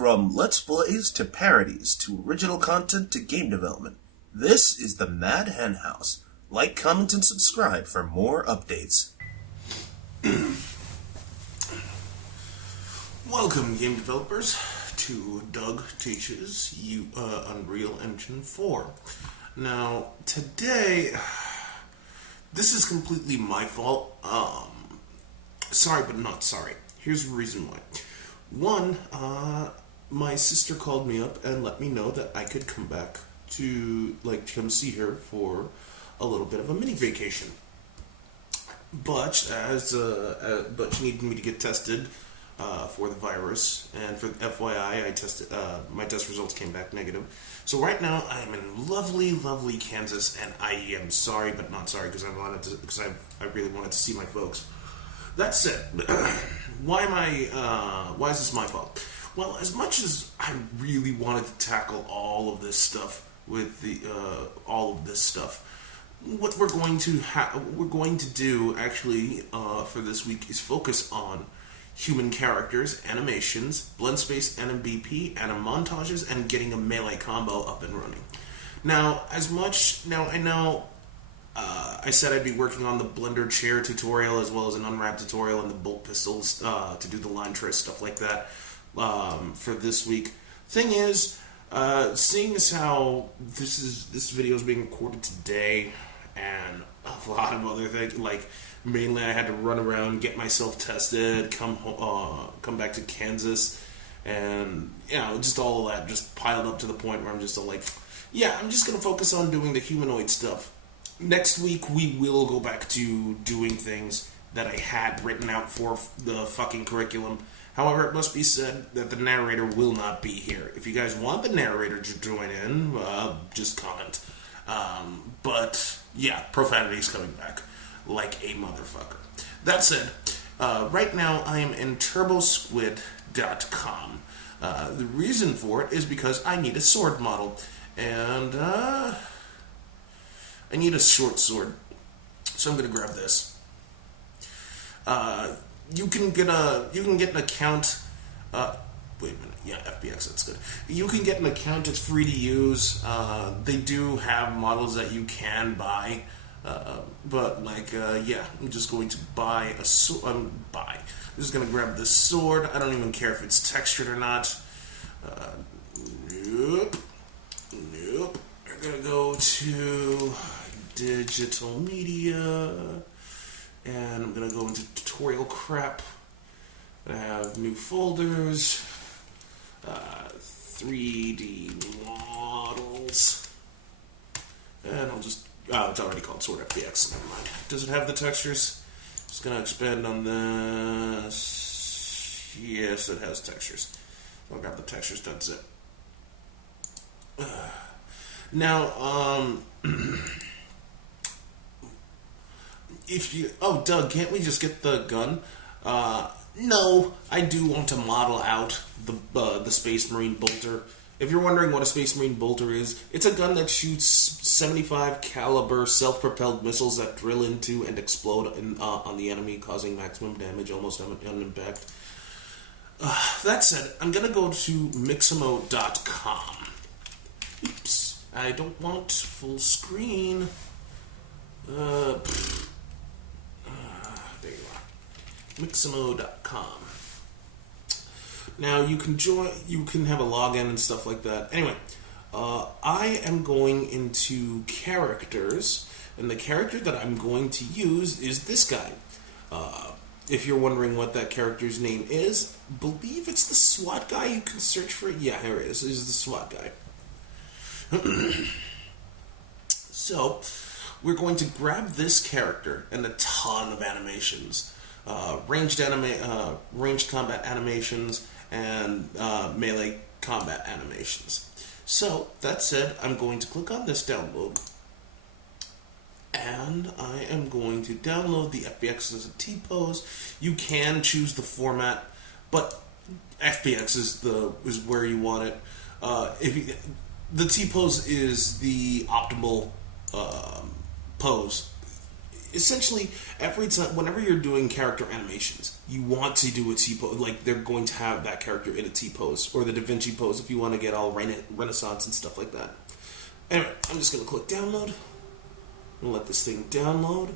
From Let's Plays to parodies to original content to game development, this is the Mad Hen House. Like, comment, and subscribe for more updates. Welcome, game developers, to Doug Teaches You Unreal Engine 4. Now, today, this is completely my fault. Sorry, but not sorry. Here's the reason why. One, my sister called me up and let me know that I could come back to, come see her for a little bit of a mini vacation. But, but she needed me to get tested for the virus, and for FYI, I tested, my test results came back negative. So right now, I'm in lovely, lovely Kansas, and I am sorry, but not sorry, because I really wanted to see my folks. That said, why is this my fault? Well, as much as I really wanted to tackle all of this stuff with what we're going to do actually for this week is focus on human characters, animations, Blendspace, Anim BP, and Montages, and getting a melee combo up and running. Now, I know I said I'd be working on the blender chair tutorial as well as an unwrap tutorial and the bolt pistols to do the line trace, stuff like that for this week. Thing is, seeing as how this video is being recorded today and a lot of other things, mainly I had to run around, get myself tested, come back to Kansas, and just all of that just piled up to the point where I'm just I'm just gonna focus on doing the humanoid stuff. Next week we will go back to doing things that I had written out for the fucking curriculum. However, it must be said that the narrator will not be here. If you guys want the narrator to join in, just comment. But yeah, profanity is coming back like a motherfucker. That said, right now I am in turbosquid.com. The reason for it is because I need a sword model, and I need a short sword, so I'm gonna grab this. You can get an account. Wait a minute. Yeah, FBX. That's good. You can get an account. It's free to use. They do have models that you can buy, but I'm just going to buy a sword. I'm just gonna grab this sword. I don't even care if it's textured or not. Nope. We're gonna go to digital media, and I'm gonna go into tutorial crap. I have new folders, 3D models, and I'll just, it's already called Sword FBX, never mind. Does it have the textures? Just gonna expand on this. Yes, it has textures. I'll grab the textures, that's it. Now, Doug, can't we just get the gun? No, I do want to model out the Space Marine Bolter. If you're wondering what a Space Marine Bolter is, it's a gun that shoots 75 caliber self-propelled missiles that drill into and explode on the enemy, causing maximum damage almost on impact. That said, I'm gonna go to Mixamo.com. Oops, I don't want full screen. There you are. Mixamo.com. Now you can have a login and stuff like that. Anyway, I am going into characters, and the character that I'm going to use is this guy. If you're wondering what that character's name is, believe it's the SWAT guy. You can search for it. Yeah, here it is. This is the SWAT guy. So, we're going to grab this character and a ton of animations. Ranged combat animations and melee combat animations. So, that said, I'm going to click on this download, and I am going to download the FBX as a T-pose. You can choose the format, but FBX is where you want it. The T-pose is the optimal pose. essentially every time, whenever you're doing character animations, you want to do a T-pose. Like, they're going to have that character in a T-pose, or the Da Vinci pose if you want to get all Renaissance and stuff like that. Anyway, I'm just going to click download. I'm going to let this thing download.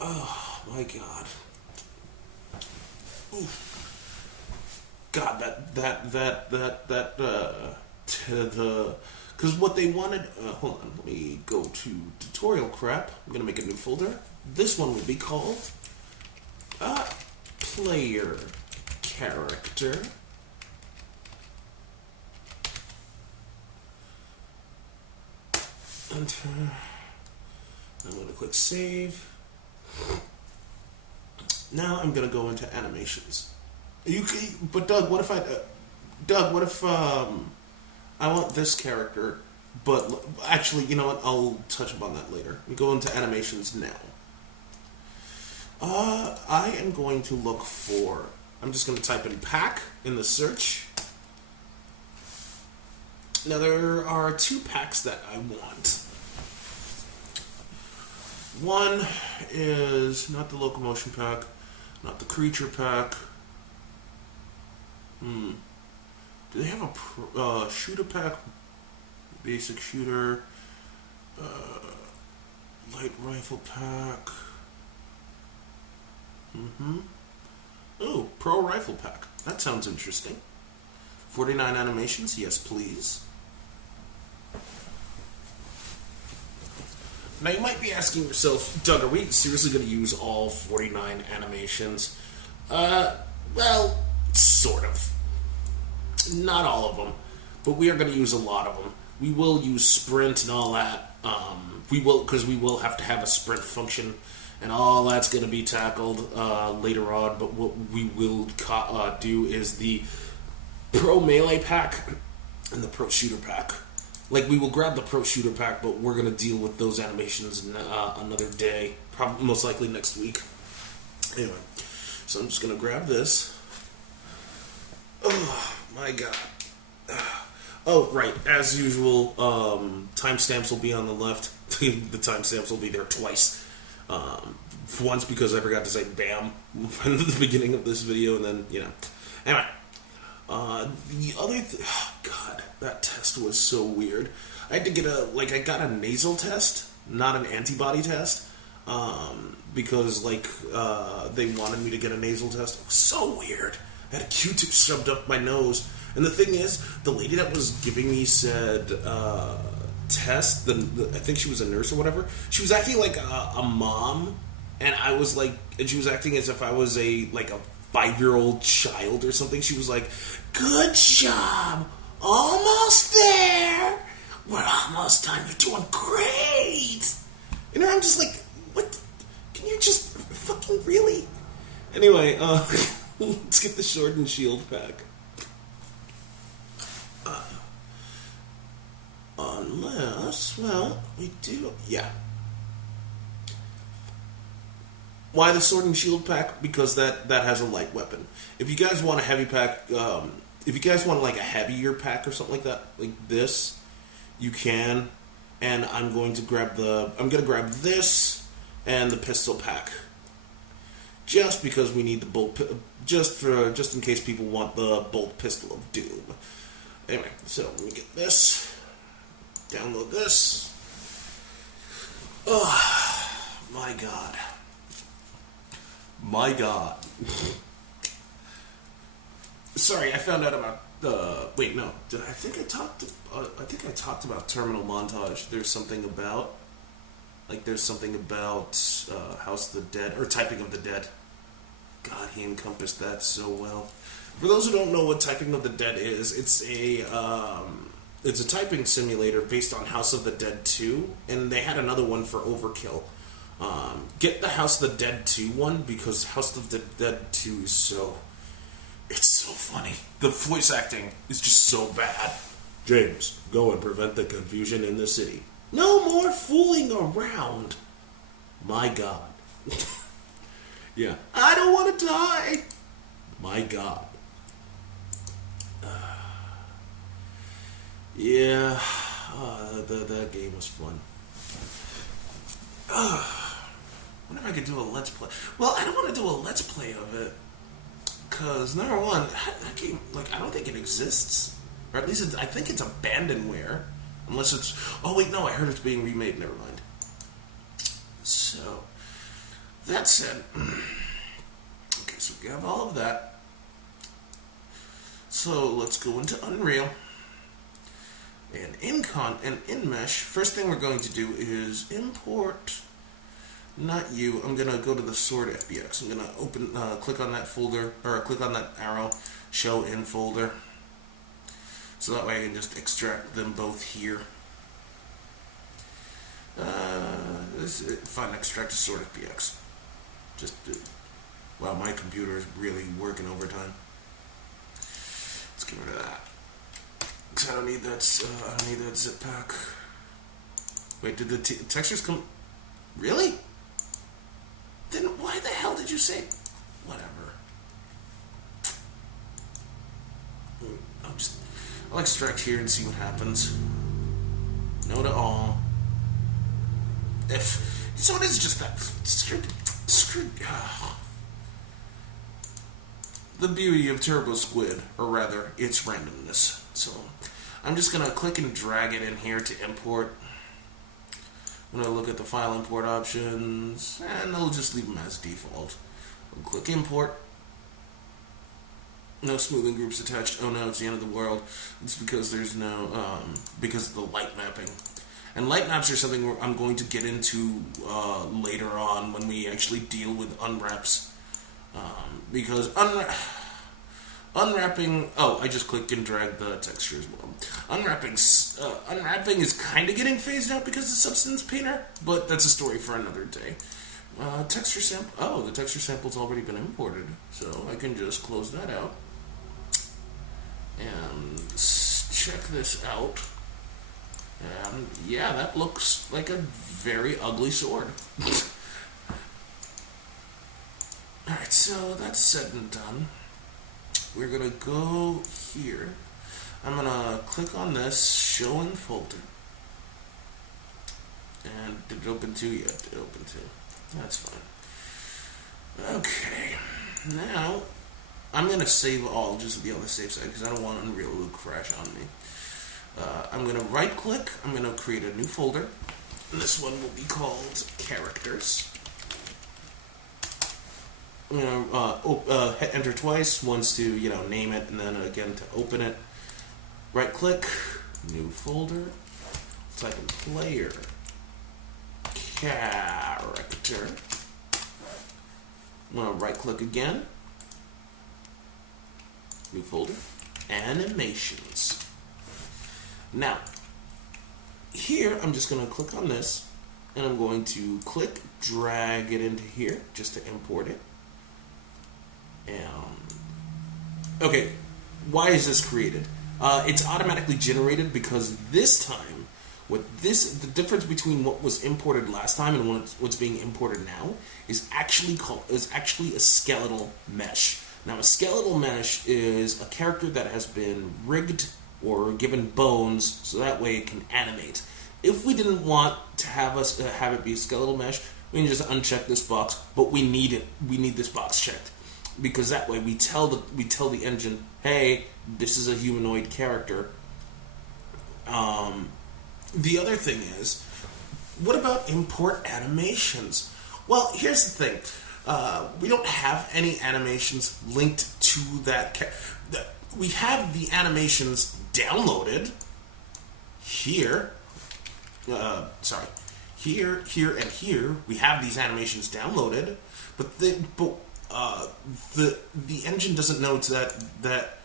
Oh, my God. Oof. God, because what they wanted, hold on, let me go to tutorial crap. I'm going to make a new folder. This one will be called player character. Enter. I'm going to click save. Now I'm going to go into animations. But Doug, what if I want this character, but actually, you know what? I'll touch upon that later. We go into animations now. I am going to look for. I'm just going to type in pack in the search. Now there are two packs that I want. One is not the locomotion pack, not the creature pack. Do they have a shooter pack? Basic shooter, light rifle pack. Oh, pro rifle pack. That sounds interesting. 49 animations, yes please. Now you might be asking yourself, Doug, are we seriously going to use all 49 animations? Well, sort of. Not all of them, but we are going to use a lot of them. We will use sprint and all that. Because we will have to have a sprint function, and all that's going to be tackled later on. But what we will do is the pro melee pack and the pro shooter pack. Like, we will grab the pro shooter pack, but we're going to deal with those animations another day, probably most likely next week. Anyway, so I'm just going to grab this. Oh my God. Oh, right. As usual, timestamps will be on the left. The timestamps will be there twice. Once because I forgot to say BAM in the beginning of this video, and then, you know. Anyway. The other God, that test was so weird. I had to get I got a nasal test, not an antibody test, because, they wanted me to get a nasal test. It was so weird. I had a Q-tip shoved up my nose. And the thing is, the lady that was giving me said, test, I think she was a nurse or whatever, she was acting like a mom, and I was like, and she was acting as if I was a 5-year-old child or something. She was like, good job, almost there, we're almost done, you're doing great. And I'm just like, what, can you just fucking really? Anyway, let's get the sword and shield pack. Unless, well, we do, yeah. Why the sword and shield pack? Because that has a light weapon. If you guys want a heavy pack, if you guys want a heavier pack or something like that, like this, you can. And I'm going to grab this and the pistol pack, just because we need the bolt, just in case people want the bolt pistol of doom. Anyway, so let me get this. Download this. Oh my God. My God. Sorry, I found out about wait, no. I think I talked about Terminal Montage. There's something about House of the Dead, or Typing of the Dead. God, he encompassed that so well. For those who don't know what Typing of the Dead is, it's a typing simulator based on House of the Dead 2, and they had another one for Overkill. Get the House of the Dead 2 one, because House of the Dead 2 is so funny. The voice acting is just so bad. James, go and prevent the confusion in the city. No more fooling around. My God. Yeah. I don't want to die. My God. Yeah. That game was fun. wonder if I could do a let's play. Well, I don't want to do a let's play of it because number one, that game, like, I don't think it exists, or at least I think it's abandonware, unless it's. Oh wait, no, I heard it's being remade. Never mind. So that said, okay, so we have all of that. So let's go into Unreal. And in Mesh, first thing we're going to do is import, not you, I'm going to go to the Sword FBX. I'm going to click on that folder, or click on that arrow, show in folder. So that way I can just extract them both here. Find extract to Sword FBX. Wow, my computer is really working overtime. Let's get rid of that. I don't need that zip pack. Wait, did the textures come? Really? Then why the hell did you say? Whatever. I'll extract here and see what happens. No to all. So it is just that screwed. The beauty of Turbo Squid, or rather, its randomness. So I'm just gonna click and drag it in here to import. I'm gonna look at the file import options, and I'll just leave them as default. I'll click import. No smoothing groups attached. Oh no, it's the end of the world. It's because there's no, because of the light mapping. And light maps are something I'm going to get into later on when we actually deal with unwraps. Because unwrapping, I just clicked and dragged the texture as well. Unwrapping is kind of getting phased out because of Substance Painter, but that's a story for another day. Texture sample, the texture sample's already been imported, so I can just close that out. And check this out. And yeah, that looks like a very ugly sword. Alright, so that's said and done. We're gonna go here. I'm gonna click on this, show in folder. And did it open to? Yeah, it opened to. That's fine. Okay, now I'm gonna save all just to be on the safe side because I don't want Unreal to crash on me. I'm gonna right click, I'm gonna create a new folder. And this one will be called Characters. I'm gonna hit enter twice, once to name it, and then again to open it. Right click, new folder, type in player, character. I'm gonna right click again, new folder, animations. Now, here I'm just gonna click on this, and I'm going to click, drag it into here just to import it. Okay, why is this created? It's automatically generated because this time, the difference between what was imported last time and what's being imported now is actually a skeletal mesh. Now, a skeletal mesh is a character that has been rigged or given bones so that way it can animate. If we didn't want to have it be a skeletal mesh, we can just uncheck this box, but we need it. We need this box checked. Because that way we tell the engine, hey, this is a humanoid character. The other thing is, what about import animations? Well, here's the thing. We don't have any animations linked to that. We have the animations downloaded here. Here, and here. We have these animations downloaded, but the engine doesn't know that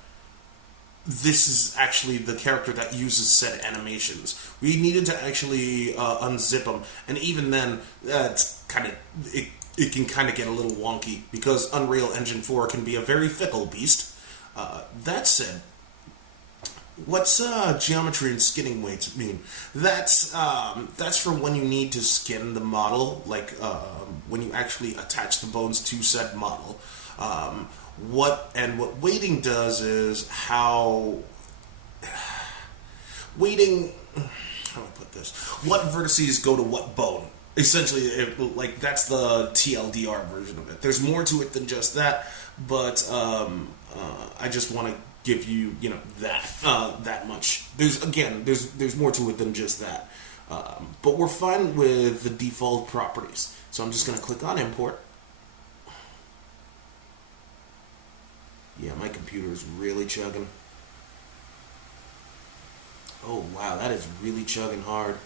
this is actually the character that uses said animations. We needed to actually unzip them, and even then, it can kind of get a little wonky because Unreal Engine 4 can be a very fickle beast. That said, what's geometry and skinning weights mean? That's for when you need to skin the model, like when you actually attach the bones to said model. What weighting does is how do I put this? What vertices go to what bone? essentially, like that's the TLDR version of it. There's more to it than just that, but I just want to give you, that much. There's more to it than just that. But we're fine with the default properties. So I'm just going to click on import. Yeah, my computer is really chugging. Oh wow, that is really chugging hard.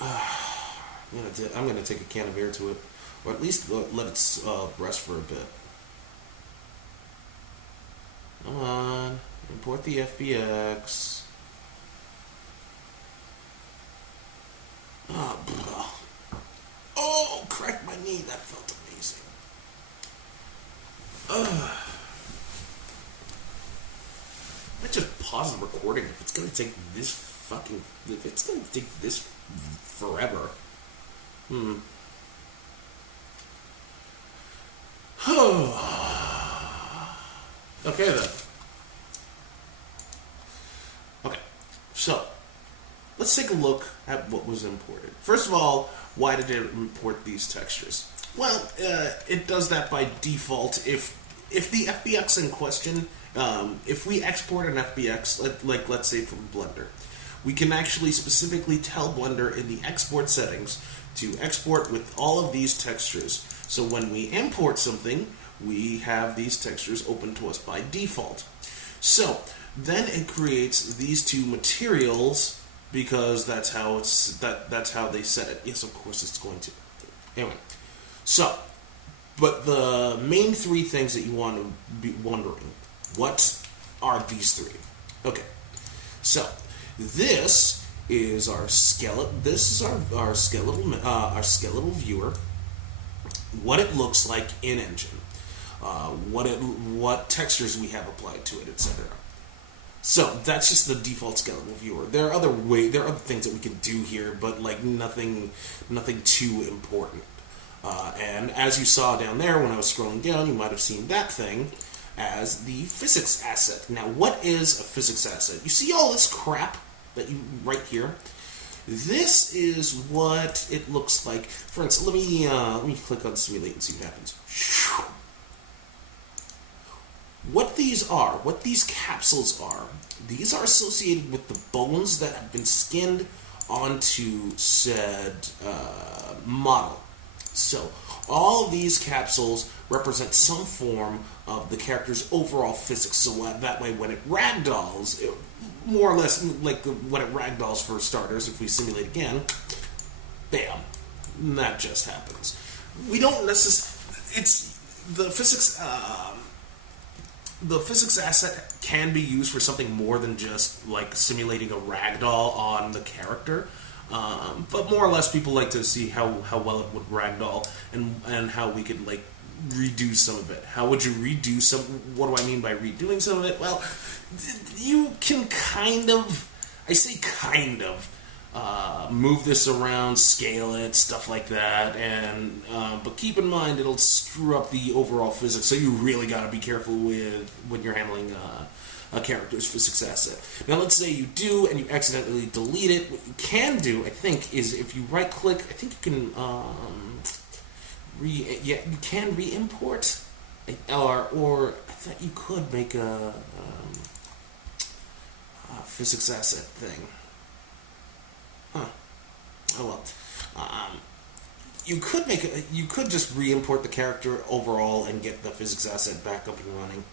I'm gonna take a can of air to it, or at least let it rest for a bit. Come on, import the FBX. Oh, cracked my knee. That felt amazing. Let's just pause the recording if it's gonna take this forever. Okay then. Okay, so let's take a look at what was imported. First of all, why did it import these textures? Well, it does that by default. If the FBX in question, if we export an FBX, like let's say from Blender, we can actually specifically tell Blender in the export settings to export with all of these textures. So when we import something, we have these textures open to us by default. So then it creates these two materials because that's how they set it. Yes, of course it's going to. Anyway, so but the main three things that you want to be wondering, what are these three? Okay, so this is our skeleton. This is our skeletal viewer. What it looks like in Engine, what textures we have applied to it, etc. So that's just the default skeletal viewer. There are other things that we can do here, but like nothing too important. And as you saw down there when I was scrolling down, you might have seen that thing as the physics asset. Now, what is a physics asset? You see all this crap that you right here? This is what it looks like. For instance, let me click on simulate and see what happens. What these capsules are, these are associated with the bones that have been skinned onto said model. So all of these capsules represent some form of the character's overall physics. So that way, when it ragdolls, more or less like when it ragdolls for starters, if we simulate again, bam, that just happens. We don't necessarily. It's the physics. The physics asset can be used for something more than just like simulating a ragdoll on the character. But more or less, people like to see how well it would ragdoll and how we could like redo some of it. How would you redo some? What do I mean by redoing some of it? Well, you can kind of, I say kind of, move this around, scale it, stuff like that, and but keep in mind it'll screw up the overall physics. So you really got to be careful with when you're handling a character's physics asset. Now, let's say you do and you accidentally delete it. What you can do, I think, is if you right click, I think you can you can re-import, or I thought you could make a physics asset thing. Huh. Oh well. You could just re-import the character overall and get the physics asset back up and running.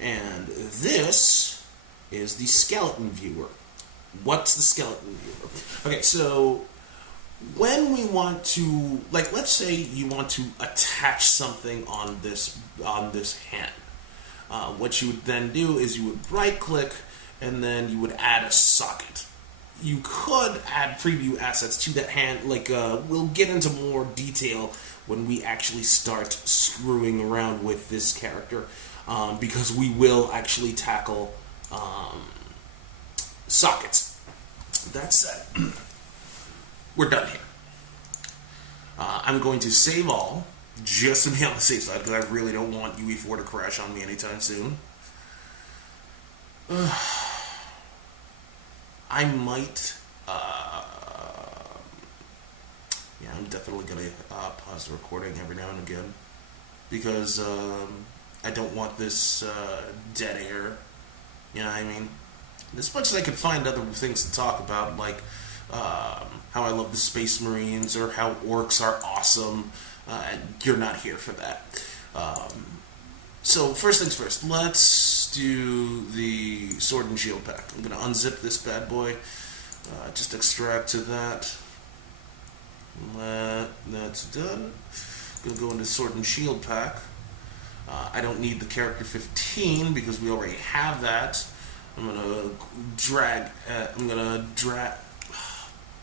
And this is the skeleton viewer. What's the skeleton viewer? Okay, so when we want to, like, let's say you want to attach something on this hand. What you would then do is you would right-click and then you would add a socket. You could add preview assets to that hand. Like, we'll get into more detail when we actually start screwing around with this character, because we will actually tackle sockets. That said, we're done here. I'm going to save all, just to be on the safe side, because I really don't want UE4 to crash on me anytime soon. I might, yeah, I'm I'm definitely going to pause the recording every now and again because I don't want this dead air. You know what I mean? As much as I could find other things to talk about, like how I love the Space Marines or how orcs are awesome, you're not here for that. So first things first, let's do the Sword and Shield pack. I'm going to unzip this bad boy, just extract to that. That's done. I'm going to go into Sword and Shield pack. I don't need the character 15 because we already have that. I'm going to drag,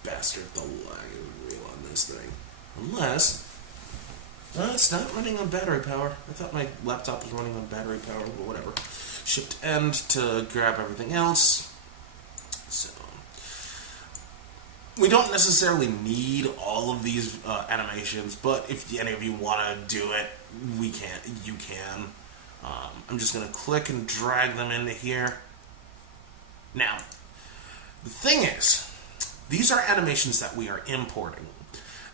bastard, the lag is real on this thing. Unless, it's not running on battery power. I thought my laptop was running on battery power, but whatever. Shift end to grab everything else. So, we don't necessarily need all of these animations, but if any of you want to do it, you can. I'm just going to click and drag them into here. Now, the thing is, these are animations that we are importing.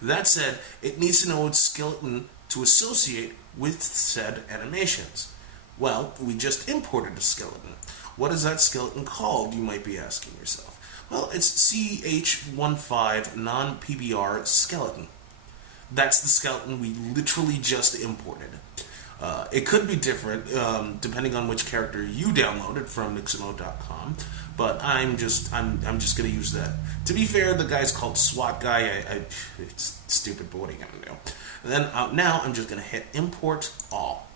That said, it needs to know its skeleton to associate with said animations. Well, we just imported a skeleton. What is that skeleton called, you might be asking yourself? Well, it's CH15 non-PBR skeleton. That's the skeleton we literally just imported. It could be different depending on which character you downloaded from Nixamo.com, but I'm just going to use that. To be fair, the guy's called SWAT guy. It's stupid, but what are you going to do? And then now I'm just going to hit import all.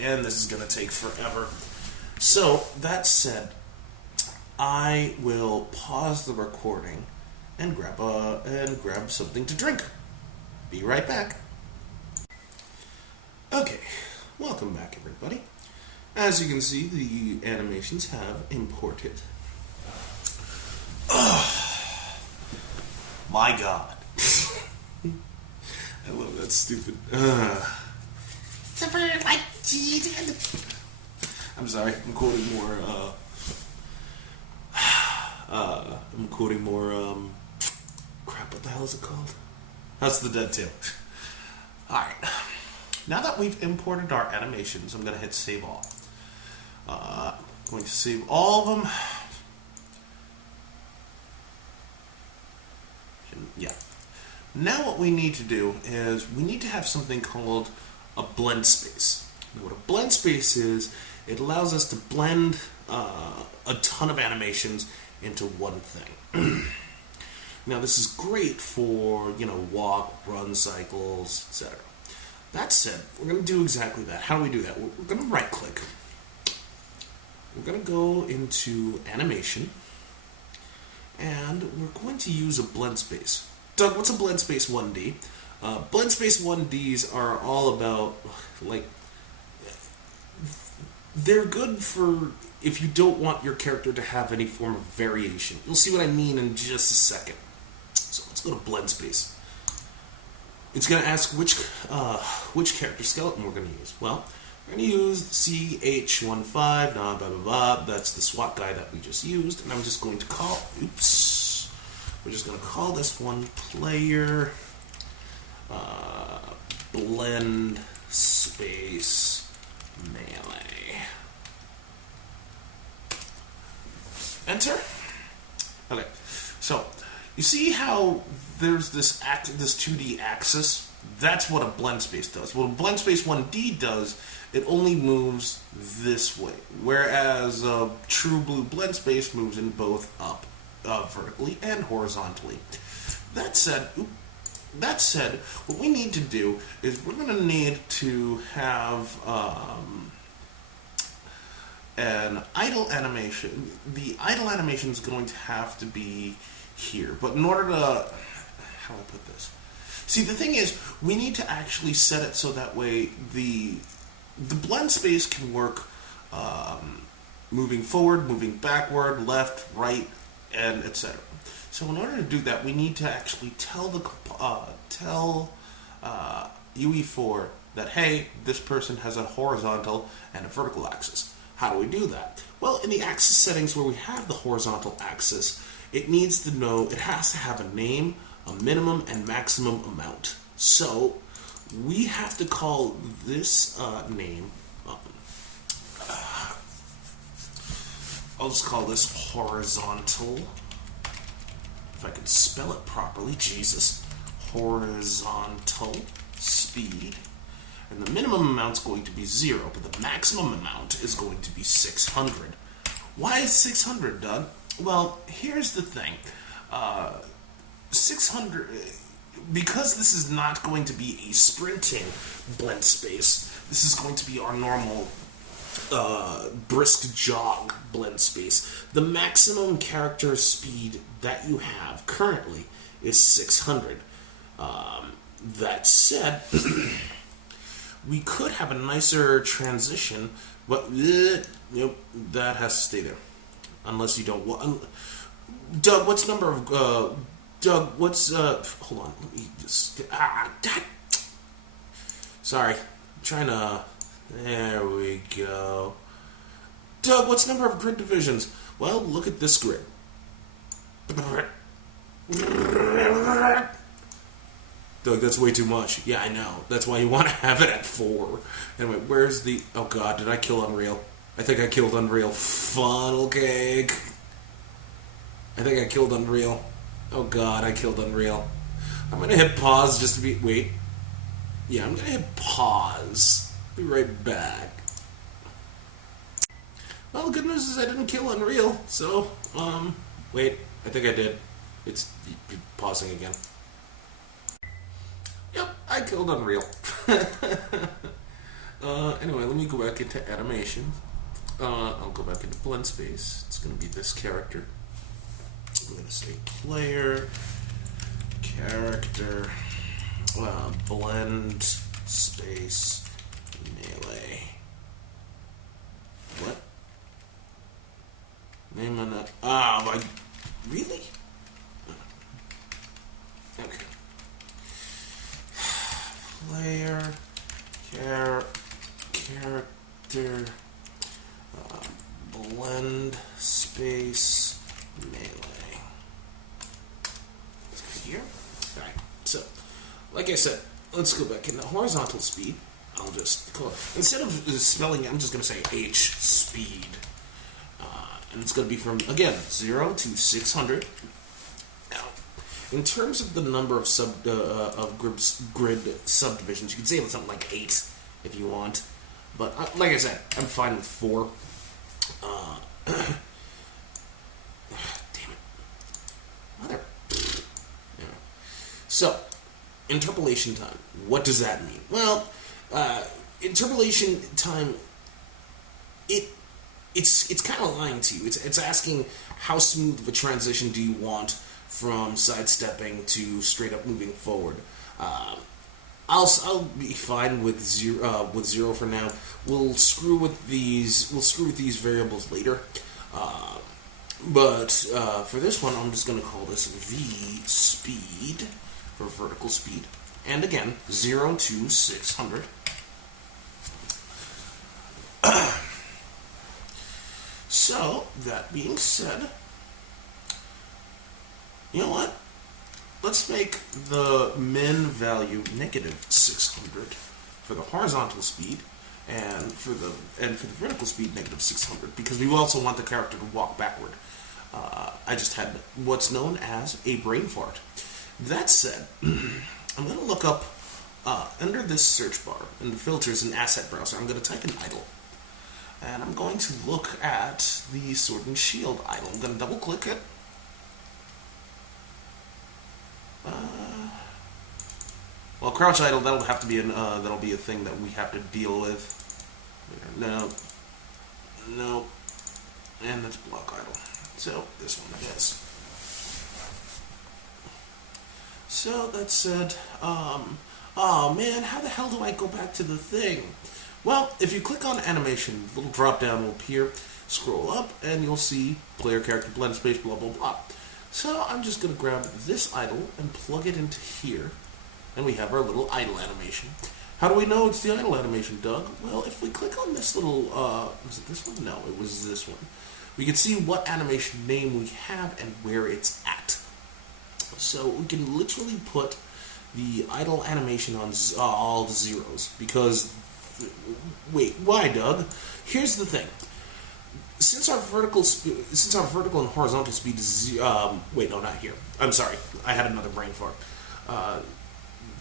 And this is going to take forever. So that said, I will pause the recording and grab something to drink. Be right back. Okay, welcome back, everybody. As you can see, the animations have imported. Oh, my God. I love that stupid. I'm sorry, I'm quoting more, crap, what the hell is it called? That's the Dead Tail. Alright, now that we've imported our animations, I'm going to hit save all. Going to save all of them. Yeah. Now what we need to do is we need to have something called a Blendspace. What a Blendspace is, it allows us to blend a ton of animations into one thing. Now this is great for, walk, run cycles, etc. That said, we're going to do exactly that. How do we do that? We're going to right click. We're going to go into animation, and we're going to use a Blendspace. Doug, what's a Blendspace 1D? Blendspace 1Ds are all about, they're good for if you don't want your character to have any form of variation. You'll see what I mean in just a second. So let's go to Blendspace. It's going to ask which character skeleton we're going to use. Well, we're going to use CH15, blah, blah, blah. That's the SWAT guy that we just used. And I'm just going to call, we're just going to call this one player Blendspace Melee. Enter. Okay, so you see how there's this 2D axis? That's what a Blendspace does. What a Blendspace 1D does, it only moves this way, whereas a true blue Blendspace moves in both up vertically and horizontally. That said, what we need to do is we're going to need to have an idle animation. The idle animation is going to have to be here, but in order to, how do I put this? See, the thing is, we need to actually set it so that way the Blendspace can work moving forward, moving backward, left, right, and etc. So in order to do that, we need to actually tell UE4 that, hey, this person has a horizontal and a vertical axis. How do we do that? Well, in the axis settings where we have the horizontal axis, it needs to know, it has to have a name, a minimum, and maximum amount. So, we have to call this name, I'll just call this horizontal, if I can spell it properly, Jesus, horizontal speed. And the minimum amount is going to be 0, but the maximum amount is going to be 600. Why is 600, Doug? Well, here's the thing. 600, because this is not going to be a sprinting blend space, this is going to be our normal brisk jog blend space. The maximum character speed that you have currently is 600. That said, we could have a nicer transition, but nope, that has to stay there. Unless you don't want. Doug, what's number of. Doug, what's. Hold on, let me just. Sorry. I'm trying to. There we go. Doug, what's number of grid divisions? Well, look at this grid. Doug, that's way too much. Yeah, I know. That's why you want to have it at 4. Anyway, where's the... Oh, God, did I kill Unreal? I think I killed Unreal. Funnel cake. I think I killed Unreal. Oh, God, I killed Unreal. I'm going to hit pause just to be... Wait. Yeah, I'm going to hit pause. Be right back. Well, the good news is I didn't kill Unreal, so, wait. I think I did. It's pausing again. Yep, I killed Unreal. Anyway, let me go back into animation. I'll go back into Blendspace. It's going to be this character. I'm going to say player, character, blend, space, melee. What? Name on that. Really? Okay. Player, character, blend, space, melee. Here. Alright, so, like I said, let's go back into horizontal speed. I'll just call it, instead of spelling it, I'm just going to say H speed. And it's going to be from, again, 0 to 600. Now, in terms of the number of grid subdivisions, you could say something like 8 if you want. But like I said, I'm fine with 4. Damn it. Mother. Yeah. So, interpolation time. What does that mean? Well, interpolation time, it's kind of lying to you. It's asking how smooth of a transition do you want from sidestepping to straight up moving forward. I'll be fine with zero for now. We'll screw with these variables later. But for this one, I'm just going to call this V speed for vertical speed. And again, 0 to 600. So, that being said, you know what? Let's make the min value negative 600 for the horizontal speed, and for the vertical speed negative 600, because we also want the character to walk backward. I just had what's known as a brain fart. That said, I'm going to look up under this search bar in the filters and asset browser. I'm going to type in idle. And I'm going to look at the Sword and Shield idle. I'm going to double click it. Well, crouch idle, that'll have to be that'll be a thing that we have to deal with. No, and that's block idle. So this one it is. So that said, oh man, how the hell do I go back to the thing? Well, if you click on animation, a little drop down will appear, scroll up, and you'll see player, character, blend, space, blah, blah, blah. So I'm just going to grab this idle and plug it into here, and we have our little idle animation. How do we know it's the idle animation, Doug? Well, if we click on this little, was it this one? No, it was this one. We can see what animation name we have and where it's at. So we can literally put the idle animation on all the zeros because, wait, why, Doug? Here's the thing. Since our vertical and horizontal speed is wait, no, not here. I'm sorry, I had another brain fart.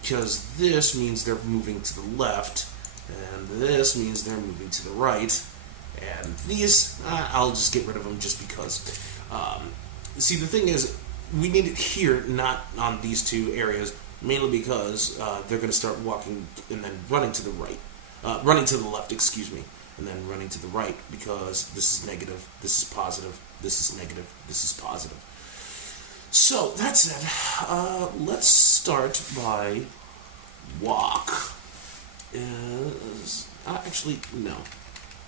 Because this means they're moving to the left, and this means they're moving to the right, and these, I'll just get rid of them just because. See, the thing is, we need it here, not on these two areas, mainly because they're going to start walking and then running to the right. Running to the left, excuse me, and then running to the right, because this is negative, this is positive, this is negative, this is positive. So, that said, let's start by walk. Actually, no.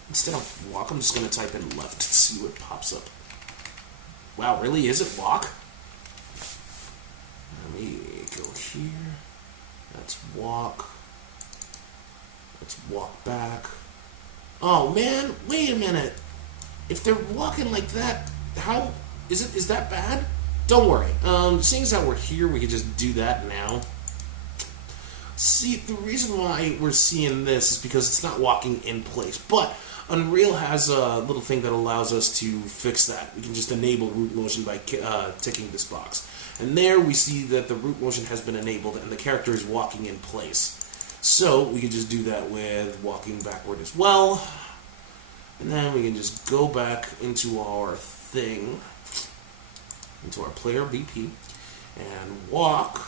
Instead of walk, I'm just going to type in left to see what pops up. Wow, really? Is it walk? Let me go here. That's walk. Let's walk back. Oh, man, wait a minute. If they're walking like that, how... Is that bad? Don't worry. Seeing as how we're here, we can just do that now. See, the reason why we're seeing this is because it's not walking in place. But Unreal has a little thing that allows us to fix that. We can just enable root motion by ticking this box. And there we see that the root motion has been enabled and the character is walking in place. So we can just do that with walking backward as well. And then we can just go back into our thing, into our player BP, and walk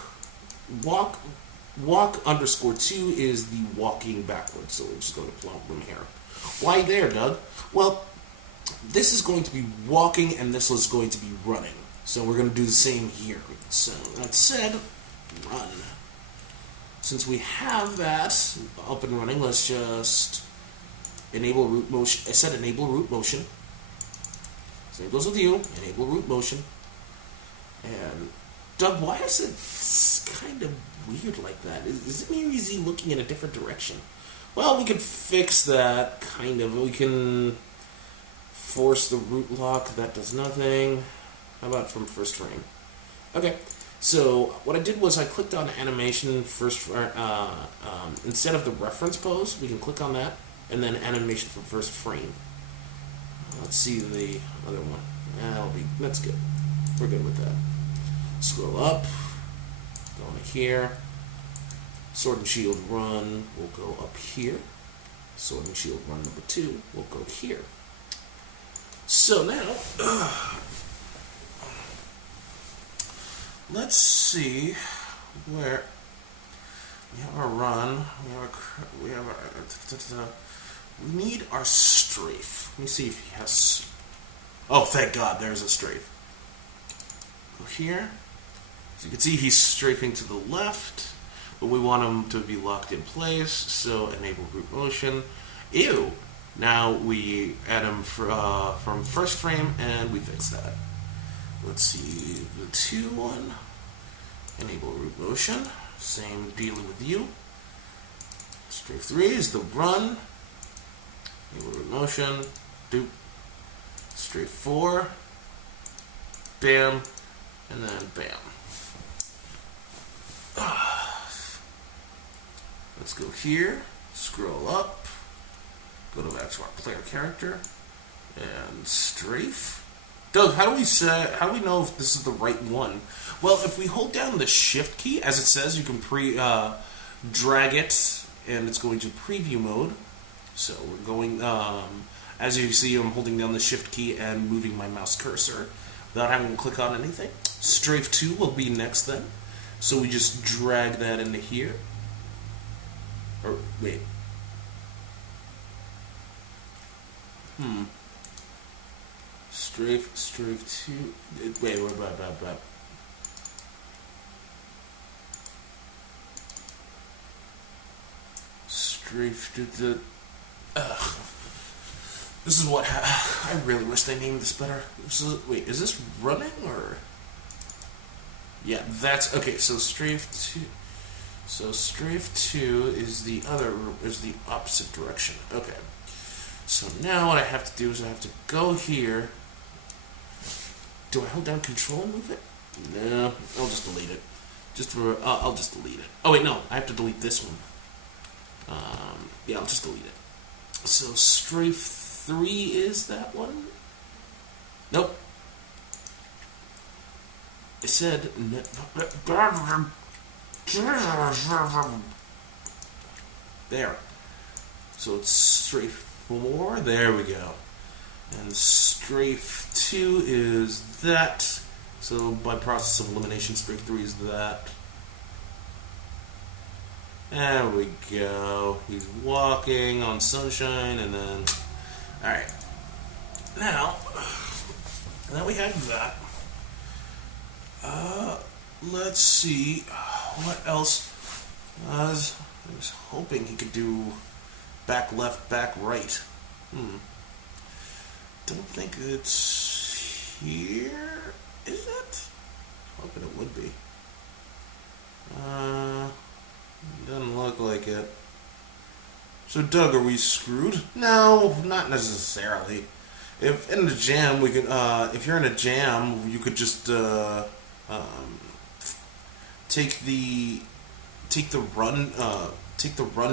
underscore 2 is the walking backwards. So we'll just go to plump from here. Why there, Doug? Well, this is going to be walking and this is going to be running. So we're going to do the same here. So that said, run. Since we have that up and running, let's just enable root motion. I said enable root motion. Same goes with you. Enable root motion. And Doug, why is it kind of weird like that? Is it me or is he looking in a different direction? Well, we can fix that, kind of. We can force the root lock. That does nothing. How about from first frame? Okay. So what I did was I clicked on animation first. Instead of the reference pose, we can click on that, and then animation from first frame. Let's see the other one. That's good. We're good with that. Scroll up. Go into here. Sword and Shield run will go up here. Sword and Shield run number 2 will go here. So now, let's see where we have our run. We need our strafe. Let me see if he has. Oh, thank God, there's a strafe. Go here. As you can see, he's strafing to the left, but we want him to be locked in place. So enable root motion. Ew. Now we add him from first frame, and we fix that. Let's see the 2 one. Enable root motion. Same dealing with you. Strafe 3 is the run. Enable root motion. Doop. Strafe 4. Bam. And then bam. Let's go here. Scroll up. Go back to our player character. And strafe. Doug, how do we know if this is the right one? Well, if we hold down the shift key, as it says, you can drag it, and it's going to preview mode. So we're going, as you see, I'm holding down the shift key and moving my mouse cursor without having to click on anything. Strafe 2 will be next then. So we just drag that into here. Or, wait. Strafe 2. Wait. Strafe to the. This is what. I really wish they named this better. Wait, is this running or? Yeah, that's okay. So strafe 2. So strafe 2 is the opposite direction. Okay. So now what I have to do is I have to go here. Do I hold down Control and move it? No, I'll just delete it. I'll just delete it. Oh wait, no, I have to delete this one. Yeah, I'll just delete it. So strafe 3 is that one? Nope. It said there. So it's strafe 4. There we go. And strafe 2 is that. So by process of elimination, strafe 3 is that. There we go. He's walking on sunshine, and then... Alright. Now that we have that, let's see what else. I was hoping he could do back left, back right. Don't think it's here. Is it? Hoping it would be. Doesn't look like it. So Doug, are we screwed? No, not necessarily. If in a jam, we could. If you're in a jam, you could just take the run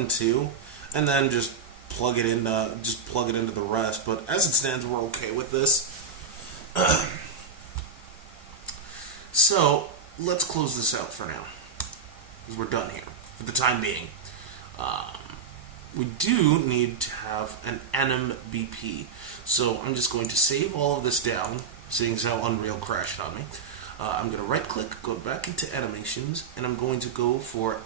2, and then just plug it into the rest. But as it stands, we're okay with this. So let's close this out for now, because we're done here for the time being. We do need to have an Anim BP. So I'm just going to save all of this down, seeing as how Unreal crashed on me. I'm going to right click, go back into animations, and I'm going to go for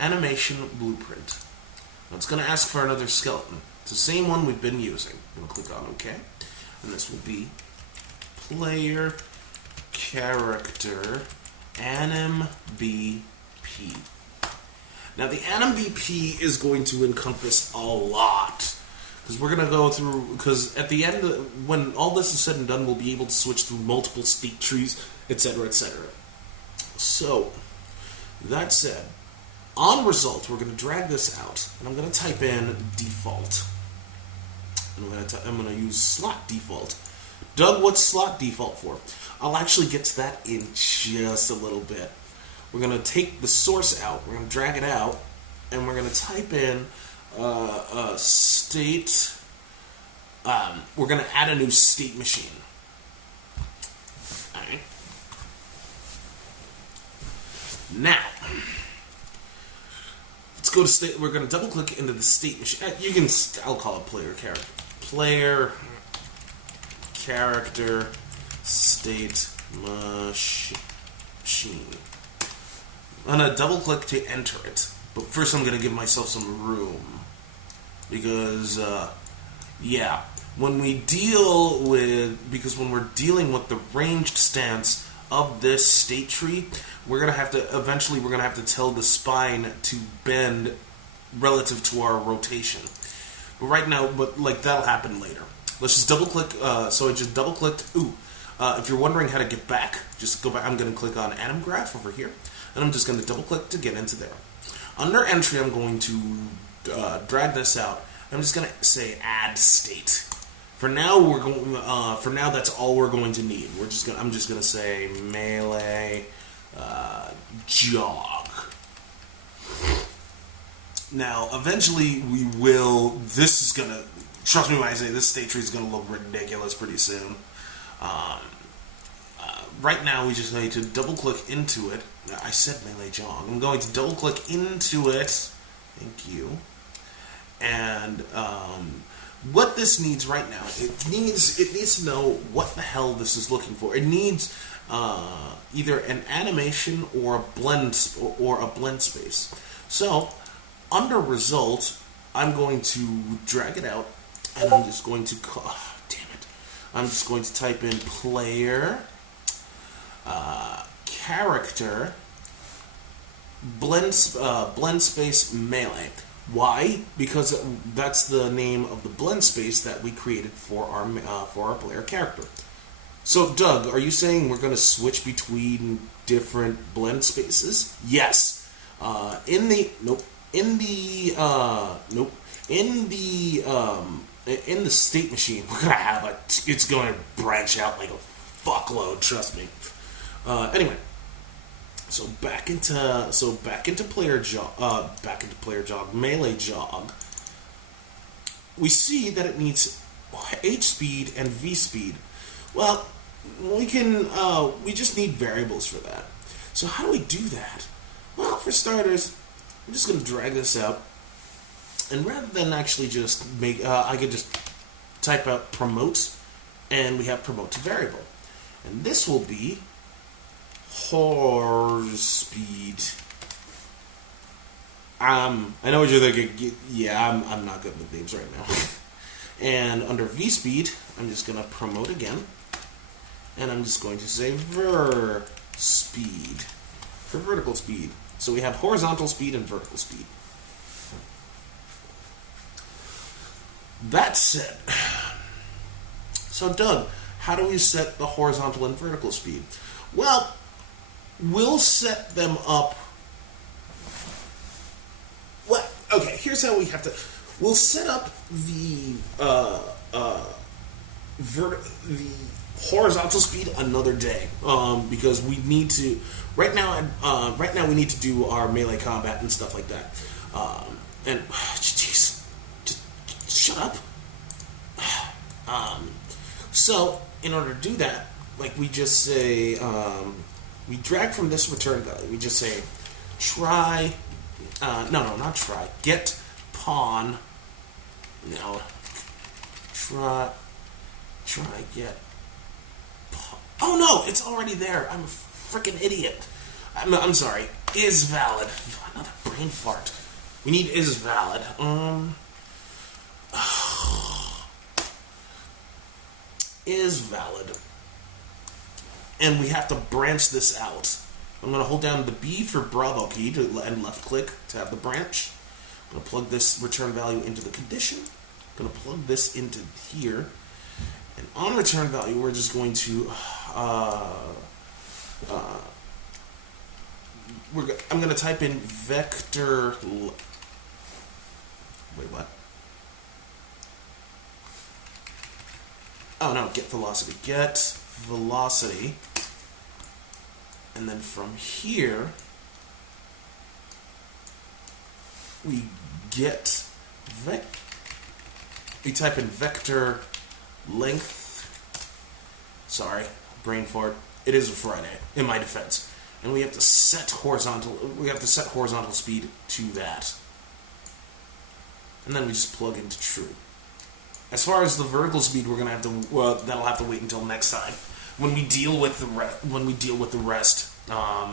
Animation Blueprint. Now it's going to ask for another skeleton. It's the same one we've been using. I'm going to click on OK. And this will be Player Character Anim BP. Now the Anim BP is going to encompass a lot, because we're going to go through, because at the end, when all this is said and done, we'll be able to switch through multiple state trees, etc., etc. So, that said, on result, we're going to drag this out, and I'm going to type in default. I'm going to use slot default. Doug, what's slot default for? I'll actually get to that in just a little bit. We're going to take the source out, we're going to drag it out, and we're going to type in state, we're going to add a new state machine. Alright. Now, let's go to state, we're going to double click into the state machine. I'll call it player character. Player character state machine. I'm going to double click to enter it, but first I'm going to give myself some room, because when we're dealing with the ranged stance of this state tree, we're going to have to tell the spine to bend relative to our rotation. But right now, that'll happen later. Let's just double click. So I just double clicked. If you're wondering how to get back, just go back. I'm going to click on Anim Graph over here, and I'm just going to double click to get into there. Under entry, I'm going to drag this out. I'm just going to say add state. For now, that's all we're going to need. I'm just going to say melee jog. Now, eventually, we will. This is going to. Trust me when I say this state tree is going to look ridiculous pretty soon. Right now, we just need to double click into it. I said melee jog. I'm going to double click into it. Thank you. And what this needs right now, it needs to know what the hell this is looking for. It needs either an animation or a Blendspace. So under result, I'm going to drag it out, and I'm just going to I'm just going to type in player character Blendspace melee. Why? Because that's the name of the Blendspace that we created for our player character. So, Doug, are you saying we're going to switch between different blend spaces? Yes. In the state machine, we're gonna have it's gonna branch out like a fuckload. Trust me. Anyway, so back into player jog, melee jog. We see that it needs H speed and V speed. Well, we just need variables for that. So how do we do that? Well, for starters, I'm just going to drag this out, and rather than actually just make, I could just type out promote, and we have promote to variable, and this will be horse speed. I know what you're thinking. Yeah, I'm not good with names right now. And under V speed, I'm just going to promote again, and I'm just going to say speed for vertical speed. So we have horizontal speed and vertical speed. That said, so Doug, how do we set the horizontal and vertical speed? Well, we'll set them up. Well, okay, here's how we have to. We'll set up the horizontal speed another day, because we need to. Right now we need to do our melee combat and stuff like that. And jeez, just shut up. So in order to do that, like we just say, we drag from this return value. We just say try. Not try. Get pawn. No. Try get. Oh no! It's already there. I'm a freaking idiot. I'm sorry. Is valid. Another brain fart. We need is valid. Is valid. And we have to branch this out. I'm going to hold down the B for Bravo key and left click to have the branch. I'm going to plug this return value into the condition. I'm going to plug this into here. And on return value, we're just going to I'm going to type in vector. Wait, what? Oh no, get velocity. Get velocity. And then from here, we get we type in vector length. Sorry, brain fart. It is a Friday, in my defense. And we have to set horizontal speed to that. And then we just plug into true. As far as the vertical speed, we're gonna have to. That'll have to wait until next time when we deal with the rest.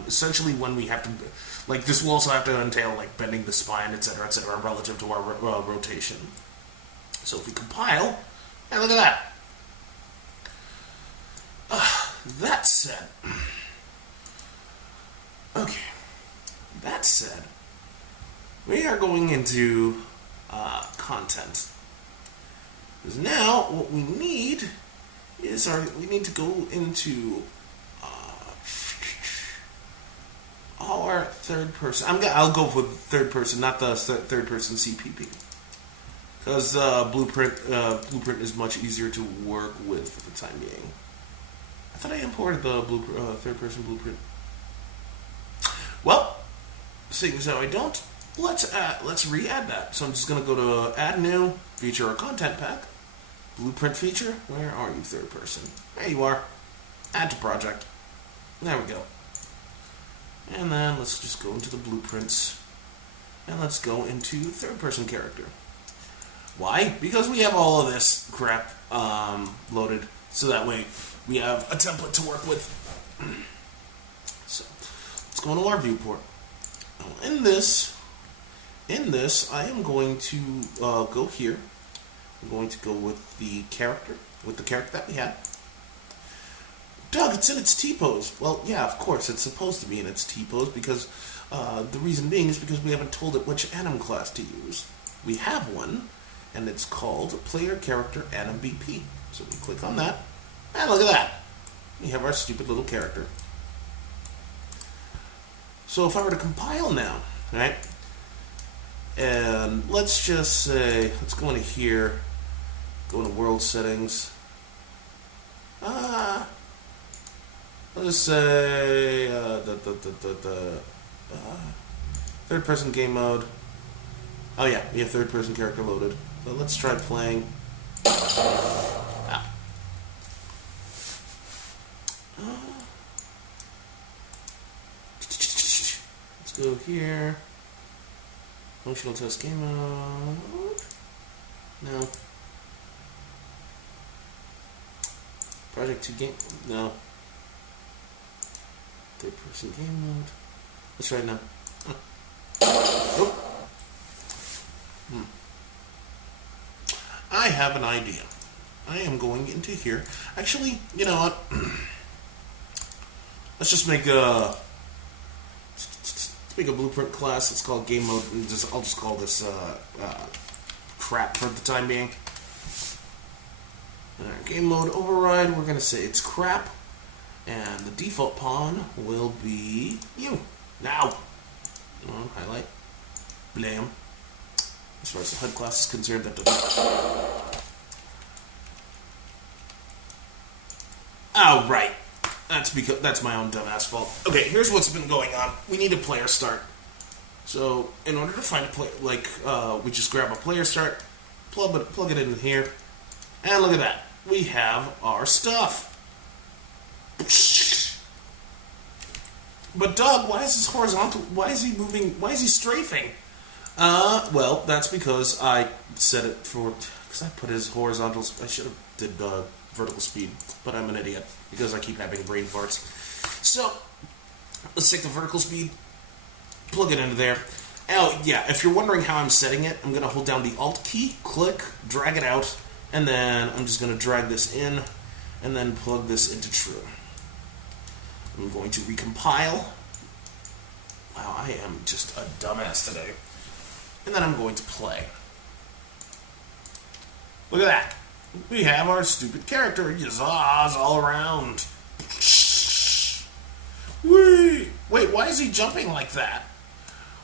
Essentially, when we have to, like, this will also have to entail like bending the spine, etc., relative to our rotation. So if we compile, hey, look at that. That said, okay. That said, we are going into content. Because now what we need is we need to go into our third person. I'll go with third person, not the third person CPP, because blueprint is much easier to work with for the time being. I thought I imported the third person blueprint. Well, seeing as how I don't, let's re-add that. So I'm just gonna go to add new feature or content pack. Blueprint feature, where are you, third person? There you are. Add to project. There we go. And then let's just go into the blueprints. And let's go into third person character. Why? Because we have all of this crap loaded, so that way we have a template to work with. So let's go into our viewport. In this, I am going to go here. I'm going to go with the character that we had. Doug, it's in its T-pose. Well, yeah, of course, it's supposed to be in its T-pose, because the reason being is because we haven't told it which anim class to use. We have one, and it's called Player Character Anim BP. So we click on that, and look at that. We have our stupid little character. So if I were to compile now, right? And let's just say, let's go into here, go into world settings. Let's just say third person game mode. Oh yeah, we have third person character loaded. So let's try playing. Let's go here. Functional test game mode. No. Project 2 game. No. Third person game mode. Let's try it now. Oh. I have an idea. I am going into here. Actually, you know what? Let's just make a blueprint class. It's called game mode. I'll just call this crap for the time being. Game mode override. We're gonna say it's crap, and the default pawn will be you. Now, highlight, blam. As far as the HUD class is concerned, that doesn't. Oh, right. That's my own dumbass fault. Okay, here's what's been going on. We need a player start. So, in order to find a player, we just grab a player start, plug it in here, and look at that. We have our stuff. But Doug, why is this horizontal? Why is he moving? Why is he strafing? Well, that's because I set it for, because I put his horizontal, I should have did vertical speed, but I'm an idiot, because I keep having brain farts. So, let's take the vertical speed, plug it into there. Oh, yeah, if you're wondering how I'm setting it, I'm going to hold down the Alt key, click, drag it out, and then I'm just going to drag this in, and then plug this into true. I'm going to recompile. Wow, I am just a dumbass today. And then I'm going to play. Look at that. We have our stupid character. Yazaz all around. Whee! Wait, why is he jumping like that?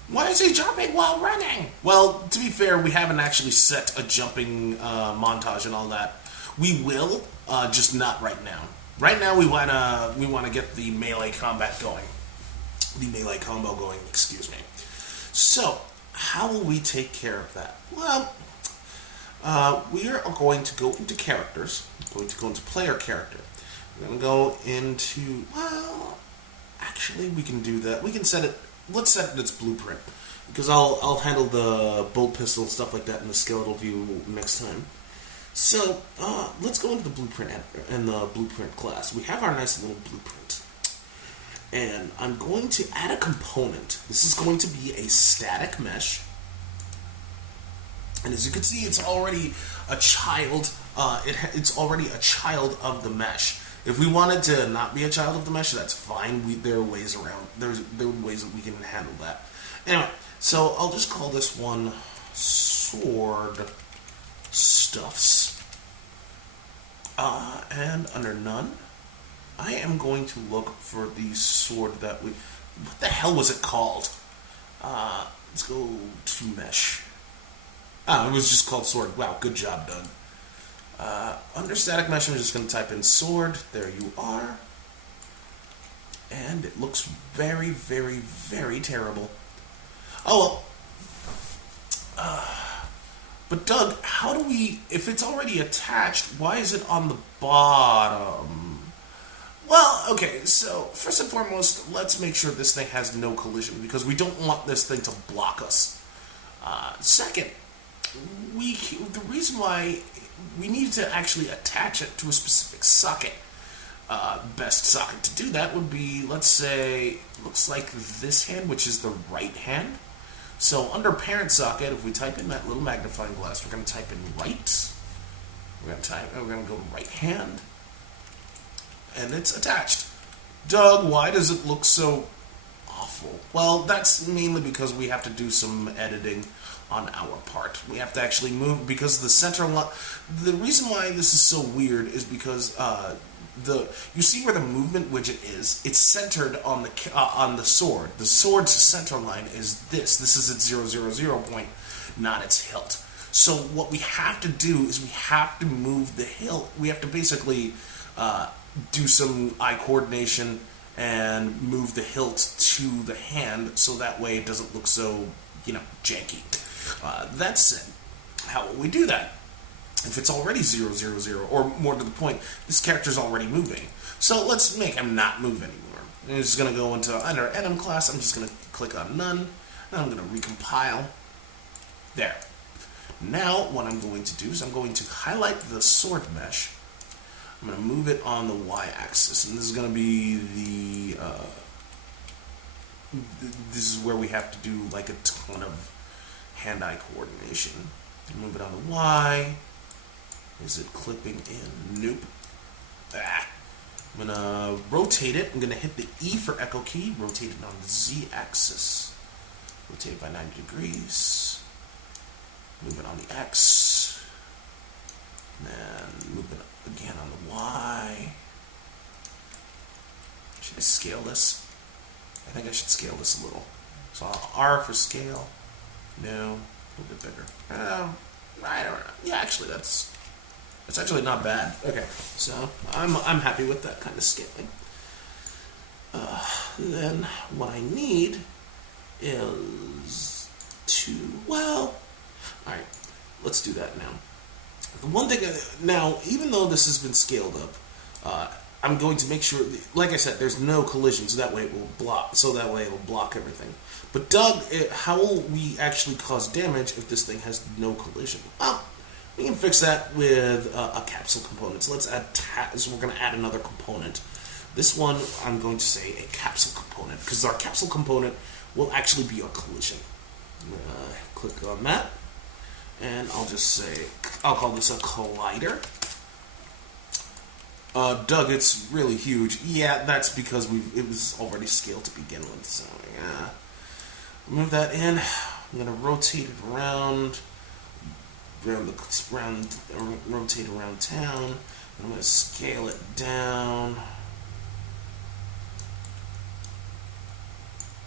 Why is he jumping while running? Well, to be fair, we haven't actually set a jumping montage and all that. We will, just not right now. Right now, we wanna get the melee combat going. The melee combo going, excuse me. So, how will we take care of that? Well, we are going to go into characters. We're going to go into player character. We're going to go into, well, actually we can do that. We can set it, let's set it its blueprint. Because I'll handle the bolt pistol and stuff like that in the skeletal view next time. So, let's go into the blueprint and the blueprint class. We have our nice little blueprint. And I'm going to add a component. This is going to be a static mesh. And as you can see, it's already a child. It's already a child of the mesh. If we wanted to not be a child of the mesh, that's fine. There are ways around. There are ways that we can handle that. Anyway, so I'll just call this one sword stuffs. And under none, I am going to look for the sword that we... What the hell was it called? Let's go to mesh. Oh, it was just called sword. Wow, good job, Doug. Under static mesh, I'm just going to type in sword. There you are. And it looks very, very, very terrible. Oh, well. But Doug, how do we... If it's already attached, why is it on the bottom? Well, okay, so first and foremost, let's make sure this thing has no collision, because we don't want this thing to block us. Second, the reason why we need to actually attach it to a specific socket. Best socket to do that would be, let's say, looks like this hand, which is the right hand. So under parent socket, if we type in that little magnifying glass, we're going to type in right. We're going to go right hand, and it's attached. Doug, why does it look so awful? Well, that's mainly because we have to do some editing on our part. We have to actually move, because the center line... The reason why this is so weird is because you see where the movement widget is. It's centered on the sword. The sword's center line is this. This is its 000 point, not its hilt. So what we have to do is we have to move the hilt. We have to basically do some eye coordination and move the hilt to the hand so that way it doesn't look so, janky. That said, how will we do that? If it's already 000, or more to the point, this character's already moving. So let's make him not move anymore. I'm just going to go into under Anim class. I'm just going to click on none. And I'm going to recompile. There. Now what I'm going to do is I'm going to highlight the sword mesh. I'm going to move it on the y-axis, and this is going to be this is where we have to do like a ton of hand-eye coordination. Move it on the y. Is it clipping in? Nope. I'm going to rotate it. I'm going to hit the E for echo key, rotate it on the z-axis. Rotate it by 90 degrees. Move it on the x. Then move it again on the y. Should I scale this? I think I should scale this a little. So R for scale. No. A little bit bigger. I don't know. Yeah, actually that's actually not bad. Okay, so I'm happy with that kind of scaling. Then what I need is all right, let's do that now. The one thing now, even though this has been scaled up, I'm going to make sure, like I said, there's no collision, so that way it will block. So that way it will block everything. But Doug, how will we actually cause damage if this thing has no collision? Well, we can fix that with a capsule component. So let's add so we're going to add another component. This one, I'm going to say a capsule component, because our capsule component will actually be a collision. Click on that, and I'll just say, I'll call this a collider. Doug, it's really huge. Yeah, that's because it was already scaled to begin with. So yeah, move that in. I'm gonna rotate it around rotate around town. I'm gonna scale it down.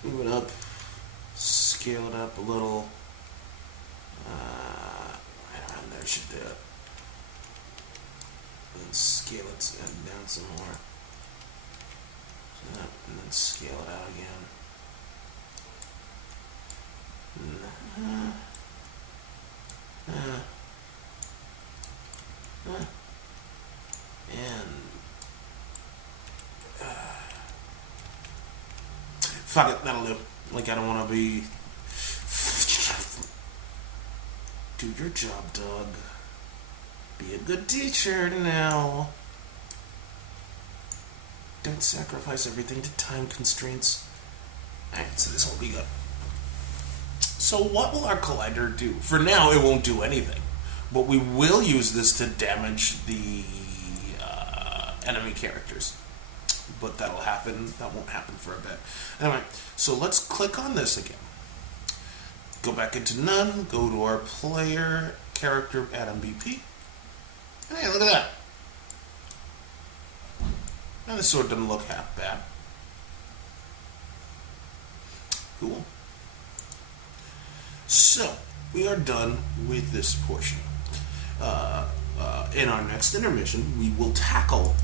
Move it up. Scale it up a little. Right around there should do it. And scale it down some more. And then scale it out again. Fuck it, that'll do. Like, I don't want to be... Do your job, Doug. Be a good teacher now. Don't sacrifice everything to time constraints. Alright, so this will be good. So what will our collider do? For now, it won't do anything. But we will use this to damage the enemy characters. But that'll happen. That won't happen for a bit. Anyway, so let's click on this again. Go back into none. Go to our player character Anim BP. And hey, look at that. And this sword doesn't look half bad. Cool. So, we are done with this portion. In our next intermission, we will tackle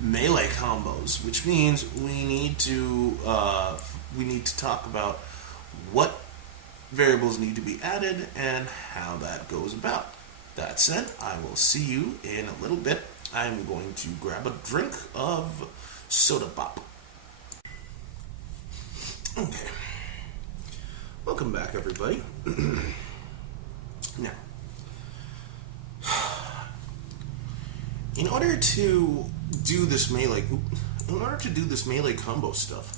melee combos, which means we need to talk about what variables need to be added and how that goes about. That said, I will see you in a little bit. I'm going to grab a drink of soda pop. Okay. Welcome back, everybody. Now, in order to do this melee combo stuff,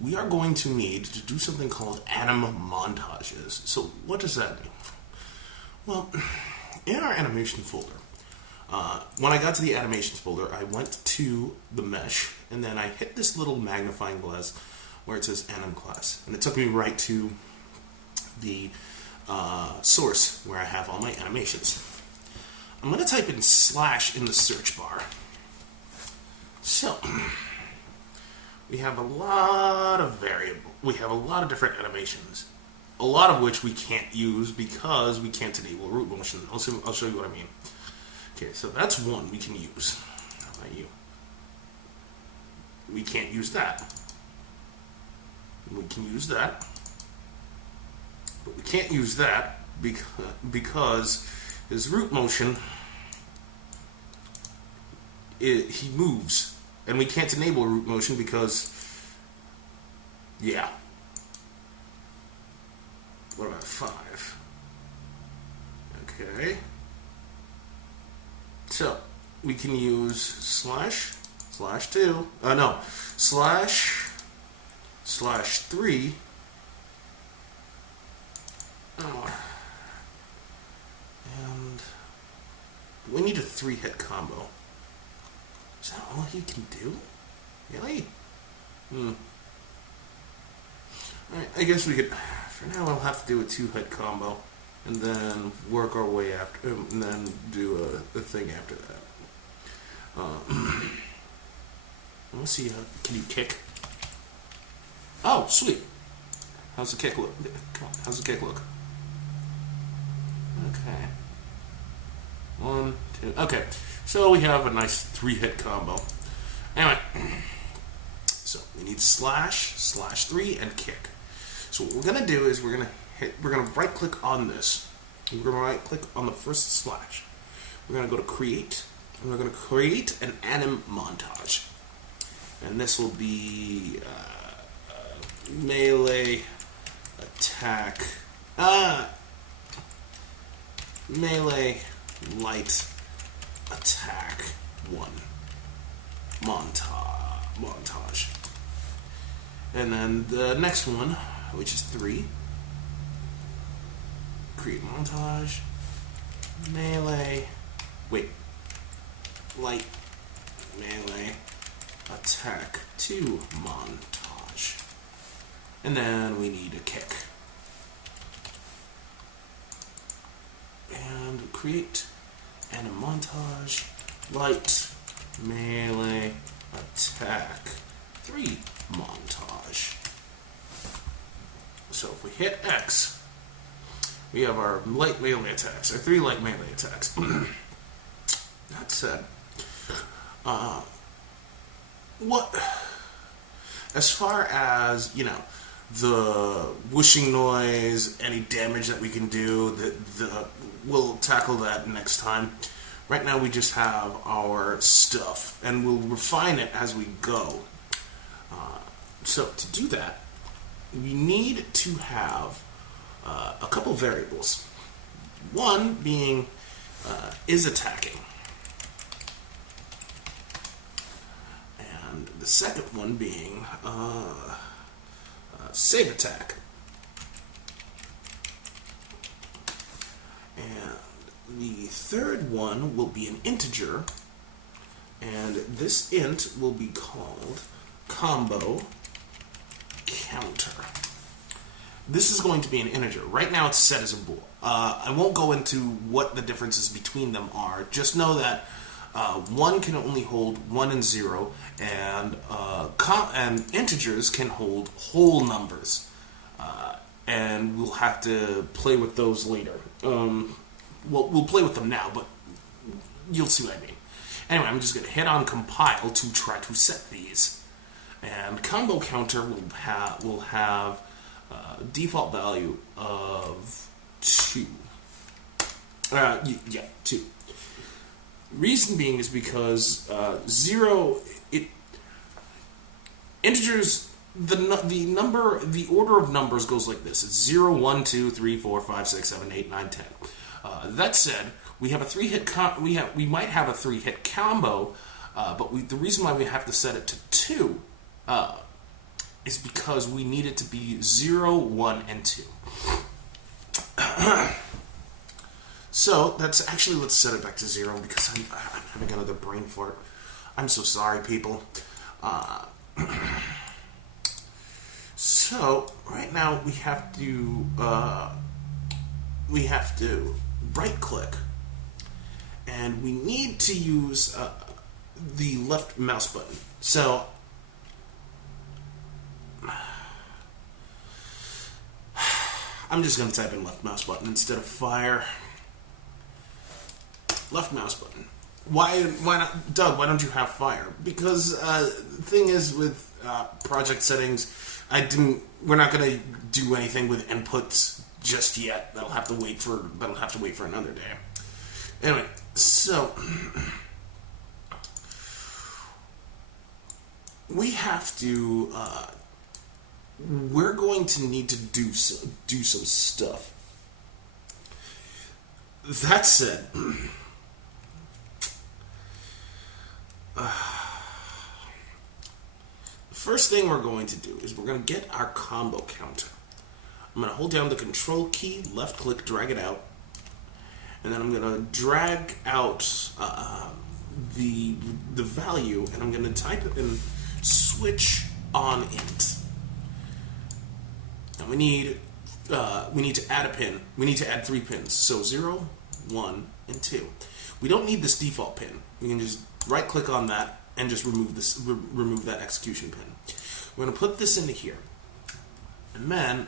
we are going to need to do something called Anim Montages. So, what does that mean? Well, in our animation folder, when I got to the animations folder, I went to the mesh, and then I hit this little magnifying glass where it says Anim class, and it took me right to the source where I have all my animations. I'm going to type in / in the search bar, So we have a lot of we have a lot of different animations, a lot of which we can't use because we can't enable root motion. I'll show you what I mean. Okay, so that's one we can use. How about you? We can't use that. We can use that, but we can't use that because his root motion, he moves, and we can't enable root motion because, yeah. What about 5? Okay. So we can use //2. No, //3. Oh. And we need a 3-hit combo. Is that all he can do? Really? Alright, I guess we could... For now, I'll have to do a 2-hit combo. And then work our way after... and then do a thing after that. Let's see, can you kick? Oh, sweet. How's the kick look? Come on, how's the kick look? Okay. 1, 2... Okay, so we have a nice 3-hit combo. Anyway, so we need //3 and kick. So what we're gonna do is we're gonna right click on this. We're gonna right click on the first slash. We're gonna go to create, and we're gonna create an anim montage. And this will be melee attack, melee light attack 1 montage. And then the next one, which is 3, create montage, melee, light melee attack 2 montage. And then we need a kick. And create anim montage, light melee attack 3 montage. So if we hit X, we have our light melee attacks, our 3 light melee attacks. That said, as far as, the whooshing noise, any damage that we can do, we'll tackle that next time. Right now we just have our stuff, and we'll refine it as we go. So to do that, we need to have a couple variables. One being is attacking. And the second one being save attack. And the third one will be an integer, and this int will be called combo counter. This is going to be an integer. Right now it's set as a bool. I won't go into what the differences between them are. Just know that 1 can only hold 1 and 0, and integers can hold whole numbers. And we'll have to play with those later. We'll play with them now, but you'll see what I mean. Anyway, I'm just going to hit on compile to try to set these. And combo counter will have default value of 2. 2. Reason being is because 0, integers, the order of numbers goes like this. It's 0, 1, 2, 3, 4, 5, 6, 7, 8, 9, 10. That said, we have a 3-hit we might have a 3-hit combo, but the reason why we have to set it to 2 is because we need it to be 0, 1, and 2. So that's actually, let's set it back to 0 because I'm having another brain fart. I'm so sorry, people. So right now we have to right click, and we need to use the left mouse button. So I'm just going to type in left mouse button instead of fire. Left mouse button. Why not, Doug? Why don't you have fire? Because the thing is with project settings, we're not going to do anything with inputs just yet. That'll have to wait for another day. Anyway, so we have to. We're going to need to do some stuff. That said, the first thing we're going to do is we're going to get our combo counter. I'm going to hold down the control key, left click, drag it out, and then I'm going to drag out the value, and I'm going to type it in switch on int. And we need to add a pin. We need to add 3 pins. So 0, 1, and 2. We don't need this default pin. We can just right click on that and just remove that execution pin. We're going to put this into here. And then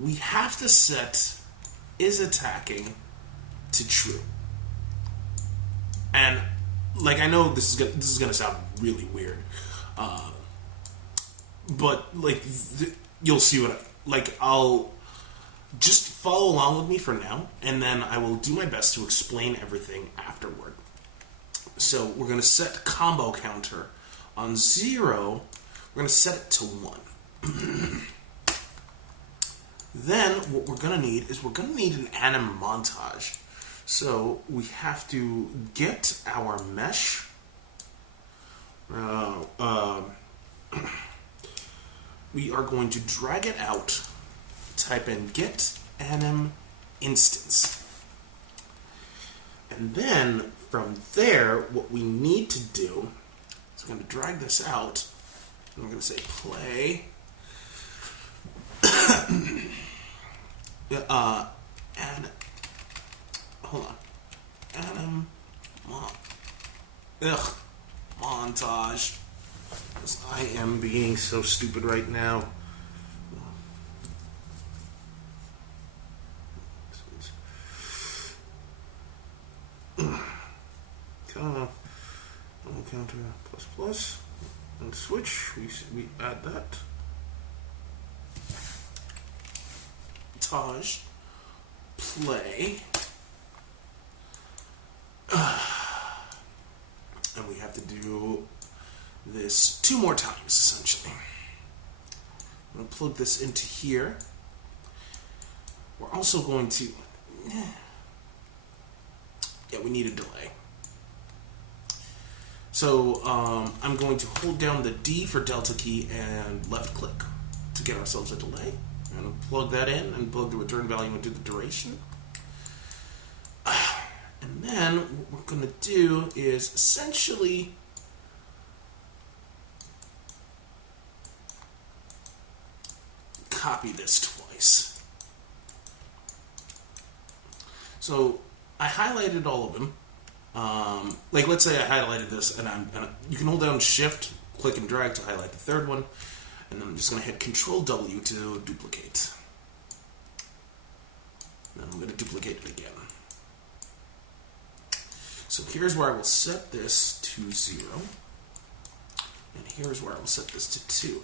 we have to set is attacking to true. And like, I know this is gonna sound really weird, but like you'll see I'll just follow along with me for now, and then I will do my best to explain everything afterward. So we're going to set combo counter on 0. We're going to set it to 1. Then what we're going to need is an anim montage. So we have to get our mesh. We are going to drag it out, type in get anim instance. And then from there, what we need to do is we're going to drag this out, and we're going to say play and hold on, anim montage. I am being so stupid right now. Counter plus plus and switch. We add that. Montage. Play. And we have to do this 2 more times, essentially. I'm going to plug this into here. We're also going to... Yeah, we need a delay. So I'm going to hold down the D for delta key and left click to get ourselves a delay. I'm going to plug that in and plug the return value into the duration. And then what we're going to do is essentially copy this twice. So I highlighted all of them. Like, let's say I highlighted this, and you can hold down Shift, click and drag to highlight the third one, and then I'm just going to hit Control W to duplicate. Then I'm going to duplicate it again. So here's where I will set this to 0, and here's where I will set this to 2.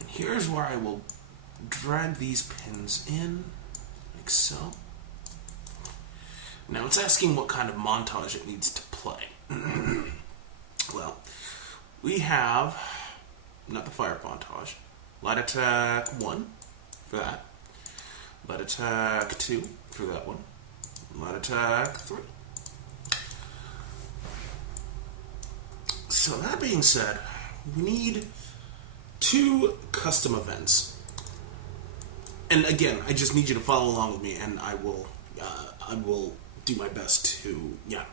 And here's where I will drag these pins in, like so. Now it's asking what kind of montage it needs to play. Well, we have, not the fire montage, light attack 1 for that, light attack 2 for that one, light attack 3. So that being said, we need 2 custom events. And again, I just need you to follow along with me, and I will do my best to, yeah.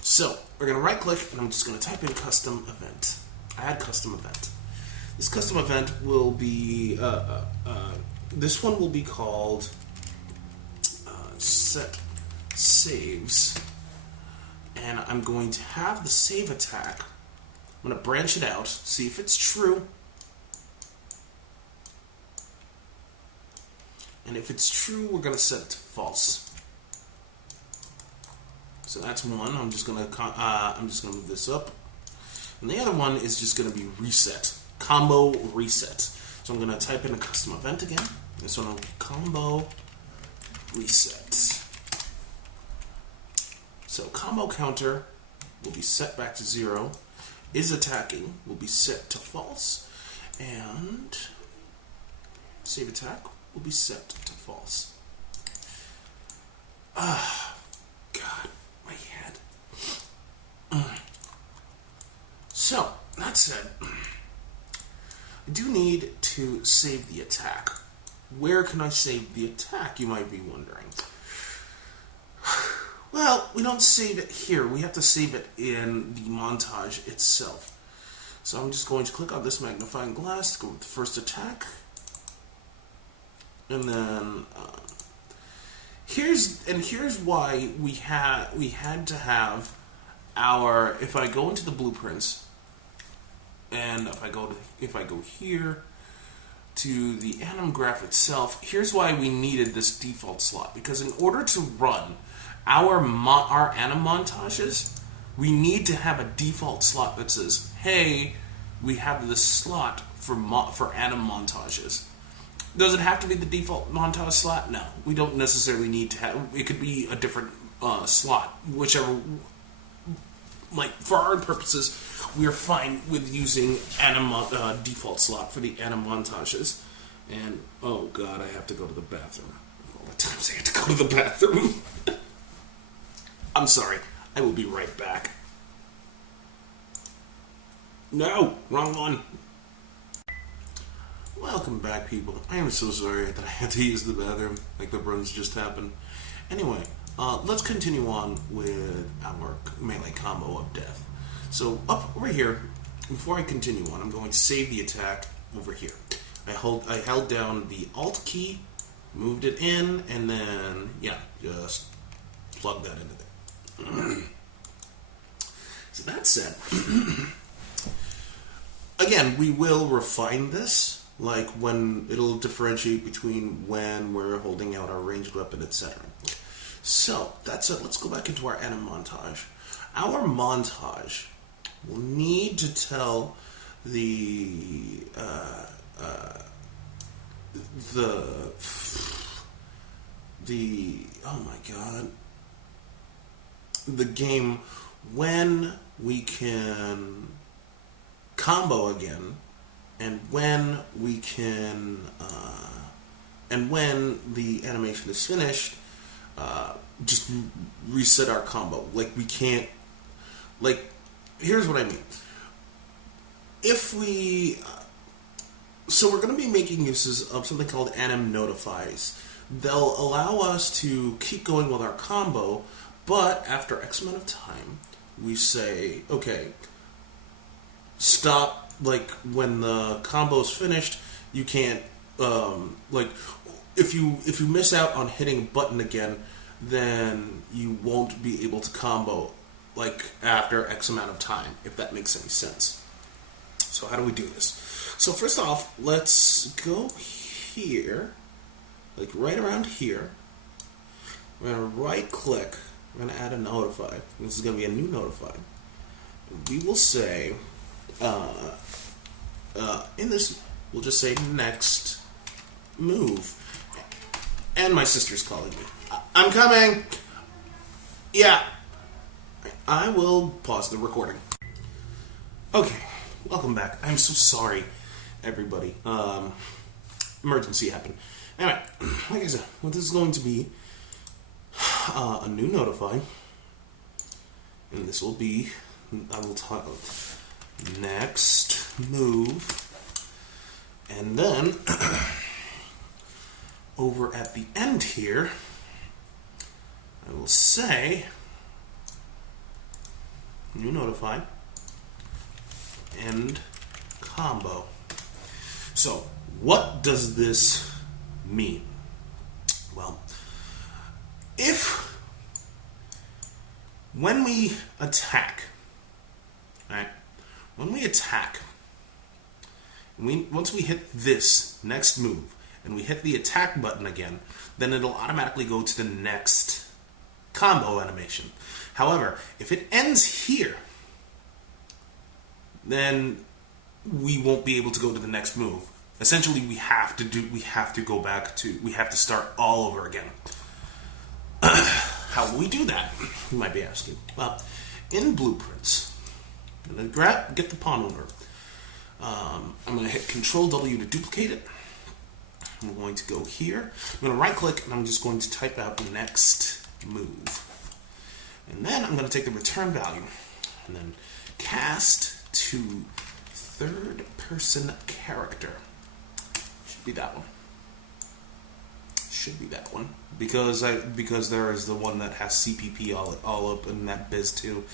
So, we're going to right click, and I'm just going to type in custom event. Add custom event. This custom event will be, this one will be called set saves, and I'm going to have the save attack. I'm going to branch it out, see if it's true. And if it's true, we're going to set it to false. So that's one. I'm just going to move this up. And the other one is just going to be reset. Combo reset. So I'm going to type in a custom event again. This one will be combo reset. So combo counter will be set back to 0. Is attacking will be set to false. And save attack will be set to false. Ah, God, my head. So, that said, I do need to save the attack. Where can I save the attack, you might be wondering? Well, we don't save it here. We have to save it in the montage itself. So I'm just going to click on this magnifying glass, go with the first attack. And then here's why we had to have our, if I go into the blueprints and if I go here to the anim graph itself, here's why we needed this default slot, because in order to run our anim montages, we need to have a default slot that says, hey, we have this slot for anim montages. Does it have to be the default montage slot? No. We don't necessarily need to have... It could be a different slot. Whichever... Like, for our purposes, we're fine with using default slot for the anim montages. And, oh god, I have to go to the bathroom. All the times I have to go to the bathroom. I'm sorry. I will be right back. No! Wrong one. Welcome back, people. I am so sorry that I had to use the bathroom, like the runs just happened. Anyway, let's continue on with our melee combo of death. So, up over here, before I continue on, I'm going to save the attack over here. I held down the Alt key, moved it in, and then, yeah, just plug that into there. So that said, again, we will refine this. Like when it'll differentiate between when we're holding out our ranged weapon, etc. So that's it. Let's go back into our anim montage. Our montage will need to tell the oh my god, the game when we can combo again. And when we can, and when the animation is finished, just reset our combo. Like, we can't, like, here's what I mean. If we, so we're going to be making uses of something called anim notifies. They'll allow us to keep going with our combo, but after X amount of time, we say, okay, stop. Like, when the combo's finished, you can't, like, if you miss out on hitting a button again, then you won't be able to combo, like, after X amount of time, if that makes any sense. So how do we do this? So first off, let's go here, like, right around here. We're going to right-click, we're going to add a notify. This is going to be a new notify. We will say... in this, we'll just say next move. And my sister's calling me. I'm coming! Yeah. I will pause the recording. Okay, welcome back. I'm so sorry, everybody. Emergency happened. Anyway, like I said, well, this is going to be a new notify. And this will be, I will talk next move, and then over at the end here I will say new notify end combo. So what does this mean? Well, if when we attack, right? When we attack, once we hit this next move, and we hit the attack button again, then it'll automatically go to the next combo animation. However, if it ends here, then we won't be able to go to the next move. Essentially, we have to start all over again. How will we do that? You might be asking. Well, in Blueprints, I'm going to get the pawn owner. I'm going to hit Control W to duplicate it. I'm going to go here. I'm going to right click and I'm just going to type out the next move. And then I'm going to take the return value and then cast to third person character. Should be that one. Should be that one. Because there is the one that has CPP all up in that biz too.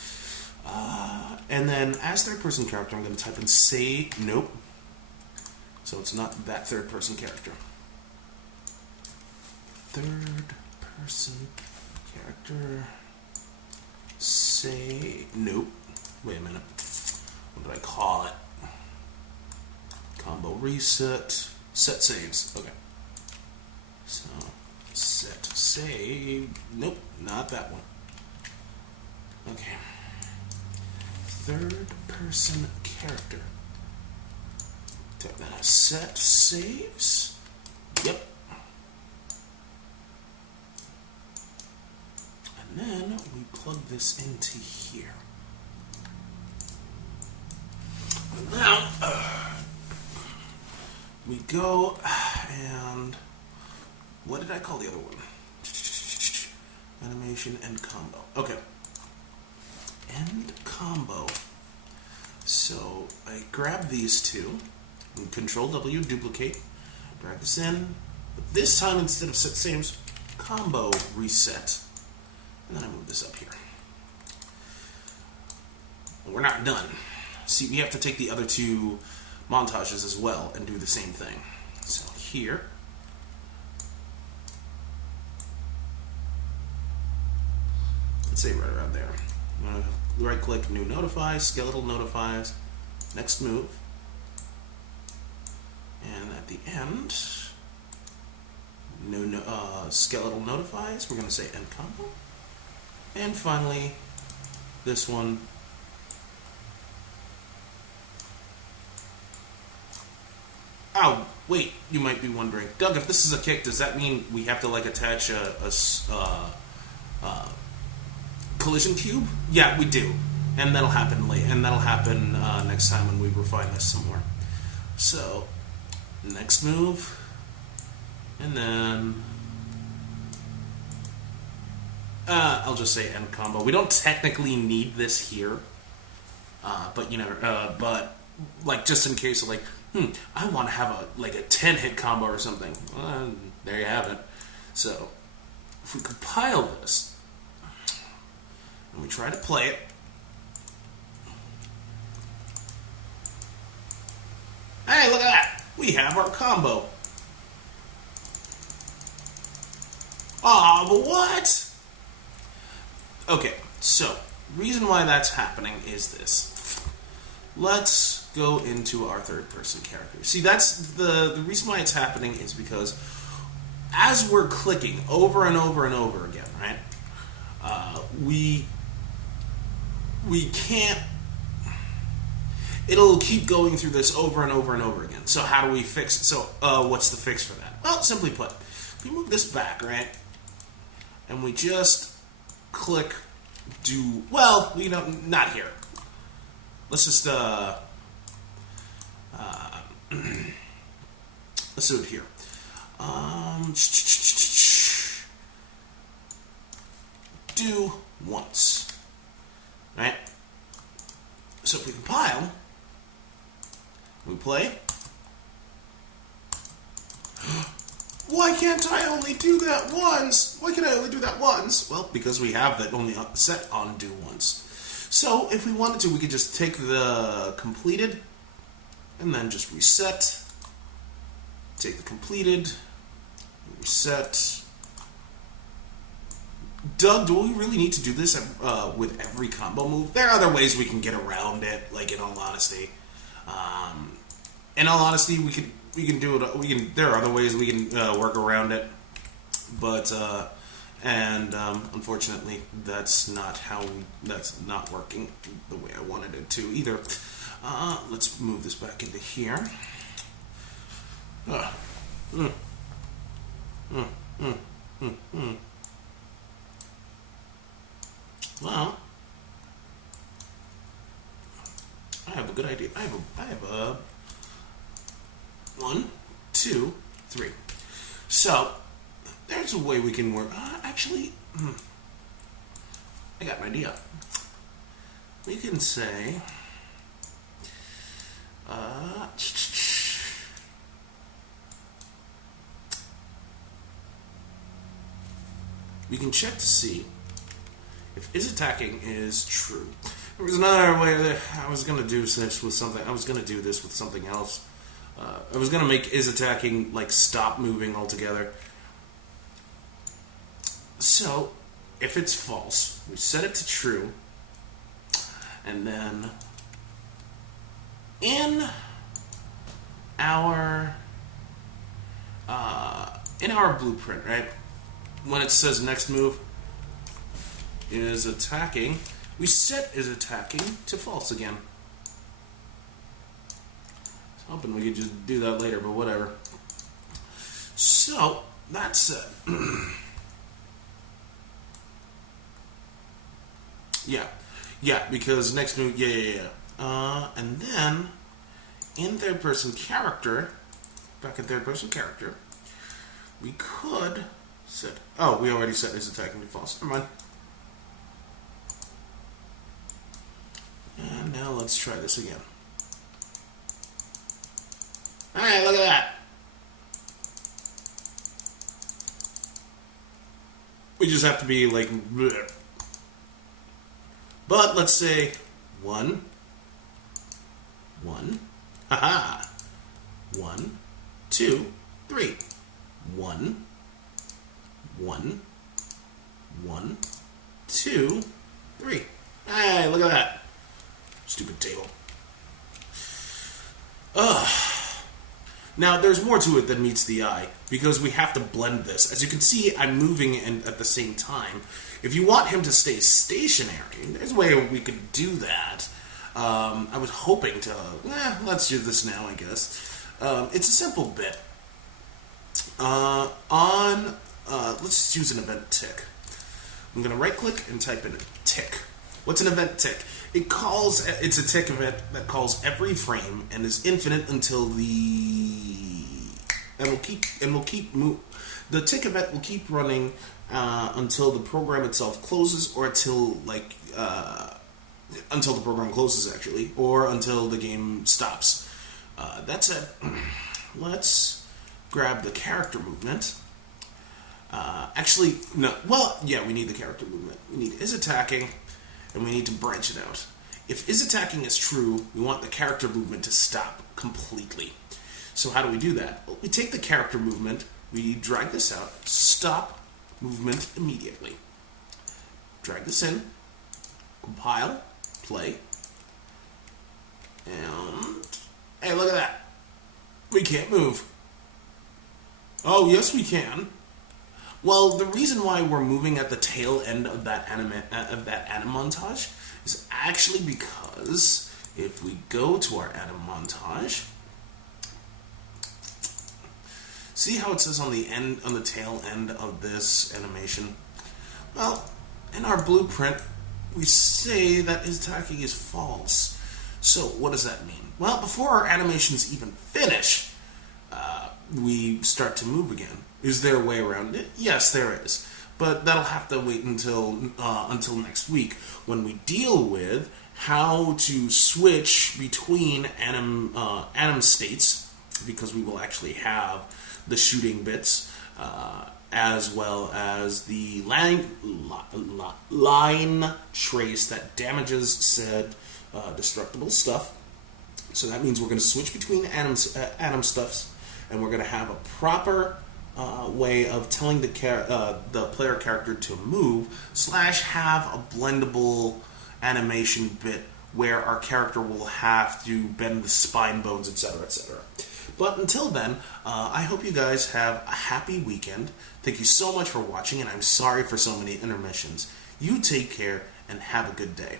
And then as third person character, I'm going to type in say nope. So it's not that third person character. Third person character. Say nope. Wait a minute. What did I call it? Combo reset. Set saves. Okay. So set save. Nope, not that one. Okay. Third person character. Type that as set saves. Yep. And then we plug this into here. And now we go and what did I call the other one? Animation and combo. Okay. End combo. So I grab these two and Control W, duplicate, drag this in, but this time instead of set saves, combo reset. And then I move this up here. We're not done. See, we have to take the other two montages as well and do the same thing. So here, let's say right around there. Right click, new notifies, skeletal notifies, next move. And at the end, skeletal notifies, we're going to say end combo. And finally, this one. Oh, wait, you might be wondering, Doug, if this is a kick, does that mean we have to like attach a collision cube? Yeah, we do. And that'll happen late, and that'll happen next time when we refine this some more. So, next move, and then I'll just say end combo. We don't technically need this here, but you know, but like just in case of like, I want to have a 10-hit combo or something. There you have it. So, if we compile this and we try to play it. Hey, look at that! We have our combo. Aw, but what? Okay, so, reason why that's happening is this. Let's go into our third person character. See, that's the reason why it's happening is because as we're clicking over and over and over again, right? We can't. It'll keep going through this over and over and over again. So how do we fix it? So what's the fix for that? Well, simply put, if we move this back, right, and we just click not here. Let's just let's do it here. Do once, right? So if we compile, we play. Why can't I only do that once? Why can I only do that once? Well, because we have that only set on do once. So if we wanted to, we could just take the completed and then just reset. Take the completed, reset. Doug, do we really need to do this with every combo move? There are other ways we can get around it. Like in all honesty, we can do it. There are other ways we can work around it, but unfortunately, that's not working the way I wanted it to either. Let's move this back into here. Well, I have a good idea. I have a 1, 2, 3. So there's a way we can work. Actually, I got an idea. We can say, we can check to see if is attacking is true. There was another way that I was going to do this with something. I was going to do this with something else. I was going to make is attacking like stop moving altogether. So, if it's false, we set it to true, and then in our blueprint, right, when it says next move is attacking, we set is attacking to false again. I was hoping we could just do that later, but whatever. So, that's it. Yeah, because next move, and then, in third-person character, back in third-person character, we could set, we already set his attacking to false, never mind. And now let's try this again. Alright, look at that. We just have to be like, bleh. But let's say 1, 1, haha, 1, 2, 3, 1, 1, 1, 2, 3. Hey, look at that. Stupid table. Now, there's more to it than meets the eye, because we have to blend this. As you can see, I'm moving at the same time. If you want him to stay stationary, there's a way we could do that. I was hoping to... let's do this now, I guess. It's a simple bit. Let's just use an event tick. I'm going to right-click and type in a tick. What's an event tick? It's a tick event that calls every frame and is infinite until the tick event will keep running until the program itself closes, or until the program closes actually, or until the game stops. That's it. Let's grab the character movement. Actually, no. Well, yeah, we need the character movement. We need is attacking. And we need to branch it out. If is attacking is true, we want the character movement to stop completely. So how do we do that? Well, we take the character movement, we drag this out, stop movement immediately. Drag this in, compile, play, and hey, look at that. We can't move. Oh, yes we can. Well, the reason why we're moving at the tail end of that anim montage is actually because if we go to our anim montage, see how it says on the tail end of this animation? Well, in our blueprint, we say that his attacking is false. So what does that mean? Well, before our animations even finish, we start to move again. Is there a way around it? Yes, there is. But that'll have to wait until next week, when we deal with how to switch between anim states, because we will actually have the shooting bits, as well as the line trace that damages said destructible stuff. So that means we're going to switch between anim stuffs, and we're going to have a proper way of telling the player character to move / have a blendable animation bit where our character will have to bend the spine bones, etc., etc. But until then, I hope you guys have a happy weekend. Thank you so much for watching, and I'm sorry for so many intermissions. You take care and have a good day.